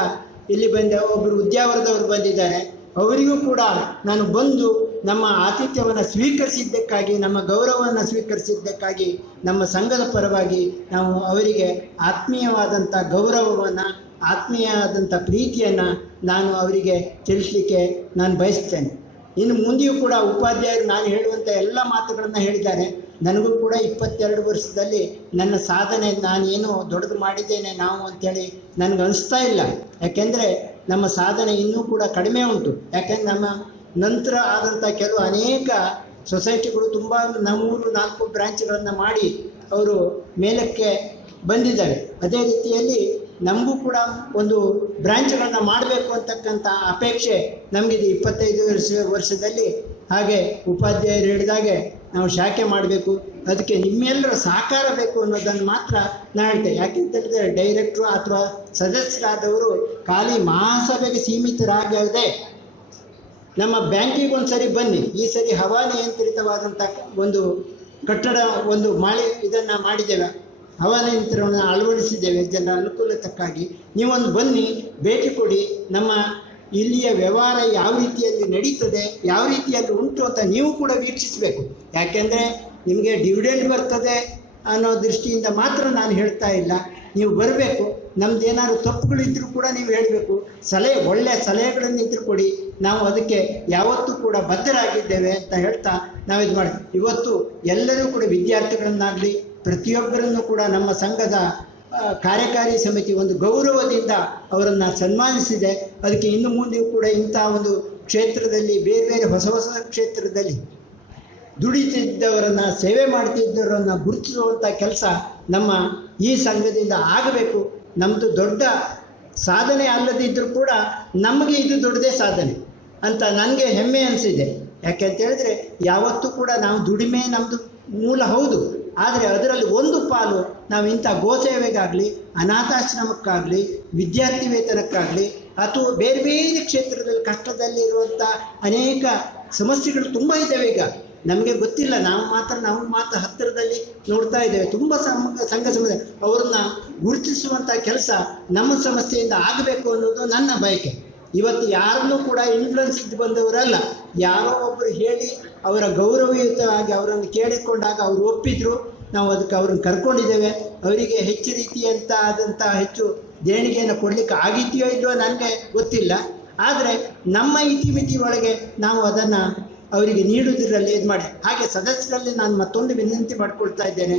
ಇಲ್ಲಿ ಬಂದ, ಒಬ್ಬರು ಉದ್ಯಾವರದವರು ಬಂದಿದ್ದಾರೆ. ಅವರಿಗೂ ಕೂಡ ನಾನು ಬಂದು ನಮ್ಮ ಆತಿಥ್ಯವನ್ನು ಸ್ವೀಕರಿಸಿದ್ದಕ್ಕಾಗಿ, ನಮ್ಮ ಗೌರವವನ್ನು ಸ್ವೀಕರಿಸಿದ್ದಕ್ಕಾಗಿ ನಮ್ಮ ಸಂಘದ ಪರವಾಗಿ ನಾವು ಅವರಿಗೆ ಆತ್ಮೀಯವಾದಂಥ ಗೌರವವನ್ನು, ಆತ್ಮೀಯವಾದಂಥ ಪ್ರೀತಿಯನ್ನು ನಾನು ಅವರಿಗೆ ತಿಳಿಸಲಿಕ್ಕೆ ನಾನು ಬಯಸ್ತೇನೆ. ಇನ್ನು ಮುಂದೆಯೂ ಕೂಡ ಉಪಾಧ್ಯಾಯರು ನಾನು ಹೇಳುವಂಥ ಎಲ್ಲ ಮಾತುಗಳನ್ನು ಹೇಳಿದ್ದಾರೆ. ನನಗೂ ಕೂಡ 22 ವರ್ಷದಲ್ಲಿ ನನ್ನ ಸಾಧನೆ ನಾನೇನು ದೊಡ್ಡದು ಮಾಡಿದ್ದೇನೆ ನಾವು ಅಂಥೇಳಿ ನನಗೆ ಅನಿಸ್ತಾ ಇಲ್ಲ. ಯಾಕೆಂದರೆ ನಮ್ಮ ಸಾಧನೆ ಇನ್ನೂ ಕೂಡ ಕಡಿಮೆ ಉಂಟು. ಯಾಕೆಂದರೆ ನಮ್ಮ ನಂತರ ಆದಂಥ ಕೆಲವು ಅನೇಕ ಸೊಸೈಟಿಗಳು ತುಂಬ 3-4 ಬ್ರಾಂಚ್ಗಳನ್ನು ಮಾಡಿ ಅವರು ಮೇಲಕ್ಕೆ ಬಂದಿದ್ದಾರೆ. ಅದೇ ರೀತಿಯಲ್ಲಿ ನಮಗೂ ಕೂಡ ಒಂದು ಬ್ರಾಂಚ್ಗಳನ್ನು ಮಾಡಬೇಕು ಅಂತಕ್ಕಂಥ ಅಪೇಕ್ಷೆ ನಮಗಿದೆ 25 ವರ್ಷದಲ್ಲಿ. ಹಾಗೆ ಉಪಾಧ್ಯಾಯರು ಹೇಳಿದಾಗೆ ನಾವು ಶಾಖೆ ಮಾಡಬೇಕು, ಅದಕ್ಕೆ ನಿಮ್ಮೆಲ್ಲರ ಸಹಕಾರ ಬೇಕು ಅನ್ನೋದನ್ನು ಮಾತ್ರ ನಾನು ಹೇಳ್ತೇನೆ. ಯಾಕೆಂತೇಳಿದರೆ ಡೈರೆಕ್ಟ್ರು ಅಥವಾ ಸದಸ್ಯರಾದವರು ಖಾಲಿ ಮಹಾಸಭೆಗೆ ಸೀಮಿತರಾಗದೆ ನಮ್ಮ ಬ್ಯಾಂಕಿಗೆ ಒಂದು ಸರಿ ಬನ್ನಿ. ಈ ಸರಿ ಹವಾನಿಯಂತ್ರಿತವಾದಂಥ ಒಂದು ಕಟ್ಟಡ, ಒಂದು ಇದನ್ನು ಮಾಡಿದ್ದೇವೆ, ಹವಾನಿಯಂತ್ರಣವನ್ನು ಅಳವಡಿಸಿದ್ದೇವೆ ಜನರ ಅನುಕೂಲಕ್ಕಾಗಿ. ನೀವೊಂದು ಬನ್ನಿ, ಭೇಟಿ ಕೊಡಿ. ನಮ್ಮ ಇಲ್ಲಿಯ ವ್ಯವಹಾರ ಯಾವ ರೀತಿಯಲ್ಲಿ ನಡೀತದೆ, ಯಾವ ರೀತಿಯಲ್ಲಿ ಉಂಟು ಅಂತ ನೀವು ಕೂಡ ವೀಕ್ಷಿಸಬೇಕು. ಯಾಕೆಂದರೆ ನಿಮಗೆ ಡಿವಿಡೆಂಡ್ ಬರ್ತದೆ ಅನ್ನೋ ದೃಷ್ಟಿಯಿಂದ ಮಾತ್ರ ನಾನು ಹೇಳ್ತಾ ಇಲ್ಲ. ನೀವು ಬರಬೇಕು, ನಮ್ದು ಏನಾದ್ರು ತಪ್ಪುಗಳಿದ್ದರೂ ಕೂಡ ನೀವು ಹೇಳಬೇಕು. ಒಳ್ಳೆಯ ಸಲಹೆಗಳನ್ನಿದ್ದರೂ ಕೊಡಿ, ನಾವು ಅದಕ್ಕೆ ಯಾವತ್ತೂ ಕೂಡ ಬದ್ಧರಾಗಿದ್ದೇವೆ ಅಂತ ಹೇಳ್ತಾ ನಾವು ಇದು ಮಾಡಿ. ಇವತ್ತು ಎಲ್ಲರೂ ಕೂಡ ವಿದ್ಯಾರ್ಥಿಗಳನ್ನಾಗಲಿ ಪ್ರತಿಯೊಬ್ಬರನ್ನು ಕೂಡ ನಮ್ಮ ಸಂಘದ ಕಾರ್ಯಕಾರಿ ಸಮಿತಿ ಒಂದು ಗೌರವದಿಂದ ಅವರನ್ನು ಸನ್ಮಾನಿಸಿದೆ. ಅದಕ್ಕೆ ಇನ್ನು ಮುಂದೆಯೂ ಕೂಡ ಇಂಥ ಒಂದು ಕ್ಷೇತ್ರದಲ್ಲಿ ಬೇರೆ ಬೇರೆ ಹೊಸ ಕ್ಷೇತ್ರದಲ್ಲಿ ದುಡಿತಿದ್ದವರನ್ನು, ಸೇವೆ ಮಾಡ್ತಿದ್ದವರನ್ನು ಗುರುತಿಸುವಂಥ ಕೆಲಸ ನಮ್ಮ ಈ ಸಂಘದಿಂದ ಆಗಬೇಕು. ನಮ್ಮದು ದೊಡ್ಡ ಸಾಧನೆ ಅಲ್ಲದಿದ್ದರೂ ಕೂಡ ನಮಗೆ ಇದು ದೊಡ್ಡದೇ ಸಾಧನೆ ಅಂತ ನನಗೆ ಹೆಮ್ಮೆ ಅನಿಸಿದೆ. ಯಾಕೆ ಅಂತ ಹೇಳಿದ್ರೆ ಯಾವತ್ತೂ ಕೂಡ ನಾವು ದುಡಿಮೆ ನಮ್ಮದು ಮೂಲ ಹೌದು, ಆದರೆ ಅದರಲ್ಲಿ ಒಂದು ಪಾಲು ನಾವು ಇಂಥ ಗೋಸೇವೆಗಾಗಲಿ, ಅನಾಥಾಶ್ರಮಕ್ಕಾಗಲಿ, ವಿದ್ಯಾರ್ಥಿ ವೇತನಕ್ಕಾಗಲಿ ಅಥವಾ ಬೇರೆ ಬೇರೆ ಕ್ಷೇತ್ರದಲ್ಲಿ ಕಷ್ಟದಲ್ಲಿರುವಂಥ ಅನೇಕ ಸಮಸ್ಯೆಗಳು ತುಂಬ ಇದ್ದಾವೆ. ಈಗ ನಮಗೆ ಗೊತ್ತಿಲ್ಲ, ನಾವು ಮಾತ್ರ ಹತ್ತಿರದಲ್ಲಿ ನೋಡ್ತಾ ಇದ್ದೇವೆ. ತುಂಬ ಸಂಘ ಸಮುದಾಯ ಅವ್ರನ್ನ ಗುರುತಿಸುವಂಥ ಕೆಲಸ ನಮ್ಮ ಸಂಸ್ಥೆಯಿಂದ ಆಗಬೇಕು ಅನ್ನೋದು ನನ್ನ ಬಯಕೆ. ಇವತ್ತು ಯಾರನ್ನೂ ಕೂಡ ಇನ್ಫ್ಲುಯೆನ್ಸ್ ಇದ್ದು ಬಂದವರಲ್ಲ, ಯಾರೋ ಒಬ್ಬರು ಹೇಳಿ ಅವರ ಗೌರವಯುತವಾಗಿ ಅವರನ್ನು ಕೇಳಿಕೊಂಡಾಗ ಅವರು ಒಪ್ಪಿದ್ರು, ನಾವು ಅದಕ್ಕೆ ಅವ್ರನ್ನ ಕರ್ಕೊಂಡಿದ್ದೇವೆ. ಅವರಿಗೆ ಹೆಚ್ಚು ಆದಂಥ ಹೆಚ್ಚು ದೇಣಿಗೆಯನ್ನು ಕೊಡಲಿಕ್ಕೆ ಆಗಿದೆಯೋ ಇಲ್ಲವೋ ನನಗೆ ಗೊತ್ತಿಲ್ಲ. ಆದರೆ ನಮ್ಮ ಇತಿಮಿತಿ ಒಳಗೆ ನಾವು ಅದನ್ನು ಅವರಿಗೆ ನೀಡುವುದರಲ್ಲಿ ಇದು ಮಾಡಿ. ಹಾಗೆ ಸದಸ್ಯರಲ್ಲಿ ನಾನು ಮತ್ತೊಂದು ವಿನಂತಿ ಮಾಡಿಕೊಳ್ತಾ ಇದ್ದೇನೆ.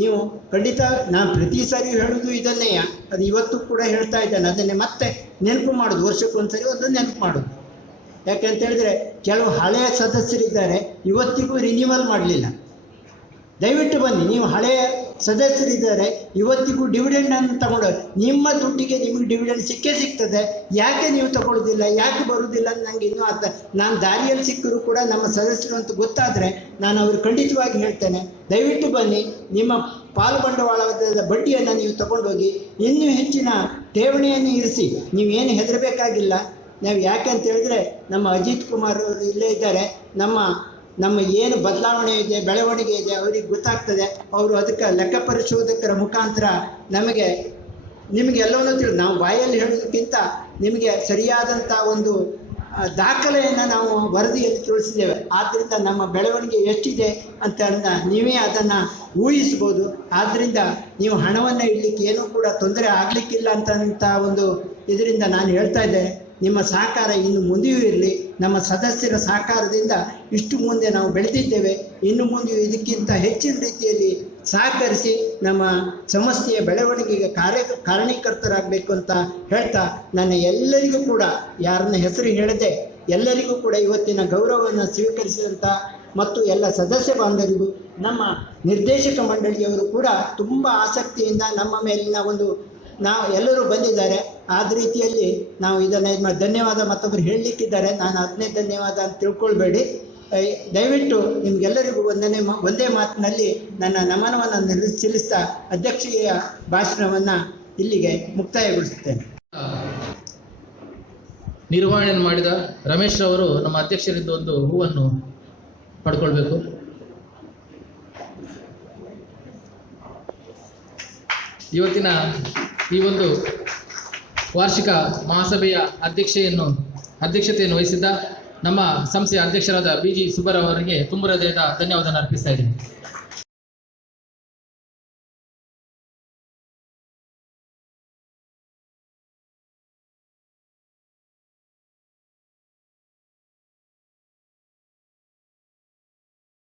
ನೀವು ಖಂಡಿತ, ನಾನು ಪ್ರತಿ ಸಾರಿ ಹೇಳೋದು ಇದನ್ನೇ, ಅದು ಇವತ್ತು ಕೂಡ ಹೇಳ್ತಾ ಇದ್ದೇನೆ. ಅದನ್ನೇ ಮತ್ತೆ ನೆನಪು ಮಾಡೋದು, ವರ್ಷಕ್ಕೊಂದ್ಸರಿ ಒಂದು ನೆನಪು ಮಾಡೋದು. ಯಾಕೆಂತ ಹೇಳಿದ್ರೆ ಕೆಲವು ಹಳೆಯ ಸದಸ್ಯರಿದ್ದಾರೆ, ಇವತ್ತಿಗೂ ರಿನ್ಯೂವಲ್ ಮಾಡಲಿಲ್ಲ. ದಯವಿಟ್ಟು ಬನ್ನಿ, ನೀವು ಹಳೆಯ ಸದಸ್ಯರಿದ್ದಾರೆ, ಇವತ್ತಿಗೂ ಡಿವಿಡೆಂಡನ್ನು ತಗೊಂಡು ನಿಮ್ಮ ದುಡ್ಡಿಗೆ ನಿಮಗೆ ಡಿವಿಡೆಂಡ್ ಸಿಗ್ತದೆ. ಯಾಕೆ ನೀವು ತಗೊಳ್ಳೋದಿಲ್ಲ, ಯಾಕೆ ಬರುವುದಿಲ್ಲ ಅಂತ ನನಗೆ ಇನ್ನೂ ನಾನು ದಾರಿಯಲ್ಲಿ ಸಿಕ್ಕರೂ ಕೂಡ ನಮ್ಮ ಸದಸ್ಯರು ಅಂತ ಗೊತ್ತಾದರೆ ನಾನು ಅವರು ಖಂಡಿತವಾಗಿ ಹೇಳ್ತೇನೆ. ದಯವಿಟ್ಟು ಬನ್ನಿ, ನಿಮ್ಮ ಪಾಲು ಬಂಡವಾಳದ ಬಡ್ಡಿಯನ್ನು ನೀವು ತಗೊಂಡೋಗಿ ಇನ್ನೂ ಹೆಚ್ಚಿನ ಠೇವಣಿಯನ್ನು ಇರಿಸಿ. ನೀವೇನು ಹೆದರಬೇಕಾಗಿಲ್ಲ. ನಾವು ಯಾಕೆ ಅಂತ ಹೇಳಿದ್ರೆ ನಮ್ಮ ಅಜಿತ್ ಕುಮಾರ್ ಅವರು ಇಲ್ಲೇ ಇದ್ದಾರೆ. ನಮ್ಮ ಏನು ಬದಲಾವಣೆ ಇದೆ, ಬೆಳವಣಿಗೆ ಇದೆ ಅವರಿಗೆ ಗೊತ್ತಾಗ್ತದೆ. ಅವರು ಅದಕ್ಕೆ ಲೆಕ್ಕ ಪರಿಶೋಧಕರ ಮುಖಾಂತರ ನಿಮಗೆ ಎಲ್ಲವನ್ನೂ ನಾವು ಬಾಯಲ್ಲಿ ಹೇಳೋದಕ್ಕಿಂತ ನಿಮಗೆ ಸರಿಯಾದಂಥ ಒಂದು ದಾಖಲೆಯನ್ನು ನಾವು ವರದಿಯಲ್ಲಿ ತಿಳಿಸಿದ್ದೇವೆ. ಆದ್ದರಿಂದ ನಮ್ಮ ಬೆಳವಣಿಗೆ ಎಷ್ಟಿದೆ ಅಂತ ನೀವೇ ಅದನ್ನು ಊಹಿಸ್ಬೋದು. ಆದ್ದರಿಂದ ನೀವು ಹಣವನ್ನು ಇಡಲಿಕ್ಕೆ ಏನೂ ಕೂಡ ತೊಂದರೆ ಆಗಲಿಕ್ಕಿಲ್ಲ ಅಂತ ಒಂದು ಇದರಿಂದ ನಾನು ಹೇಳ್ತಾ ಇದ್ದೇನೆ. ನಿಮ್ಮ ಸಹಕಾರ ಇನ್ನು ಮುಂದೆಯೂ ಇರಲಿ. ನಮ್ಮ ಸದಸ್ಯರ ಸಹಕಾರದಿಂದ ಇಷ್ಟು ಮುಂದೆ ನಾವು ಬೆಳೆದಿದ್ದೇವೆ. ಇನ್ನು ಮುಂದೆಯೂ ಇದಕ್ಕಿಂತ ಹೆಚ್ಚಿನ ರೀತಿಯಲ್ಲಿ ಸಹಕರಿಸಿ ನಮ್ಮ ಸಂಸ್ಥೆಯ ಬೆಳವಣಿಗೆಗೆ ಕಾರಣೀಕರ್ತರಾಗಬೇಕು ಅಂತ ಹೇಳ್ತಾ, ನನ್ನ ಎಲ್ಲರಿಗೂ ಕೂಡ ಯಾರನ್ನ ಹೆಸರು ಹೇಳದೆ ಎಲ್ಲರಿಗೂ ಕೂಡ ಇವತ್ತಿನ ಗೌರವವನ್ನು ಸ್ವೀಕರಿಸಿದಂಥ ಮತ್ತು ಎಲ್ಲ ಸದಸ್ಯ ಬಾಂಧವರಿಗೂ, ನಮ್ಮ ನಿರ್ದೇಶಕ ಮಂಡಳಿಯವರು ಕೂಡ ತುಂಬ ಆಸಕ್ತಿಯಿಂದ ನಮ್ಮ ಮೇಲಿನ ನಾವು ಎಲ್ಲರೂ ಬಂದಿದ್ದಾರೆ. ಆದ ರೀತಿಯಲ್ಲಿ ನಾವು ಇದನ್ನು ಧನ್ಯವಾದ ಮತ್ತೊಬ್ಬರು ಹೇಳಲಿಕ್ಕಿದ್ದಾರೆ, ನಾನು ಅದನ್ನೇ ಧನ್ಯವಾದ ಅಂತ ತಿಳ್ಕೊಳ್ಬೇಡಿ. ದಯವಿಟ್ಟು ನಿಮಗೆಲ್ಲರಿಗೂ ಒಂದೇ ಮಾತಿನಲ್ಲಿ ನನ್ನ ನಮನವನ್ನು ಸಲ್ಲಿಸ್ತಾ ಅಧ್ಯಕ್ಷೀಯ ಭಾಷಣವನ್ನು ಇಲ್ಲಿಗೆ ಮುಕ್ತಾಯಗೊಳಿಸುತ್ತೇನೆ. ನಿರ್ವಹಣೆ ಮಾಡಿದ ರಮೇಶ್ ರವರು ನಮ್ಮ ಅಧ್ಯಕ್ಷರಿಂದ ಒಂದು ಹೂವನ್ನು ಪಡ್ಕೊಳ್ಬೇಕು. ಇವತ್ತಿನ ಈ ಒಂದು ವಾರ್ಷಿಕ ಮಹಾಸಭೆಯ ಅಧ್ಯಕ್ಷತೆಯನ್ನು ವಹಿಸಿದ್ದ ನಮ್ಮ ಸಂಸ್ಥೆಯ ಅಧ್ಯಕ್ಷರಾದ BG ಸುಬ್ಬರಾವ್ ಅವರಿಗೆ ತುಂಬ ಹೃದಯದ ಧನ್ಯವಾದ ಅರ್ಪಿಸ್ತಾ ಇದ್ದೀನಿ.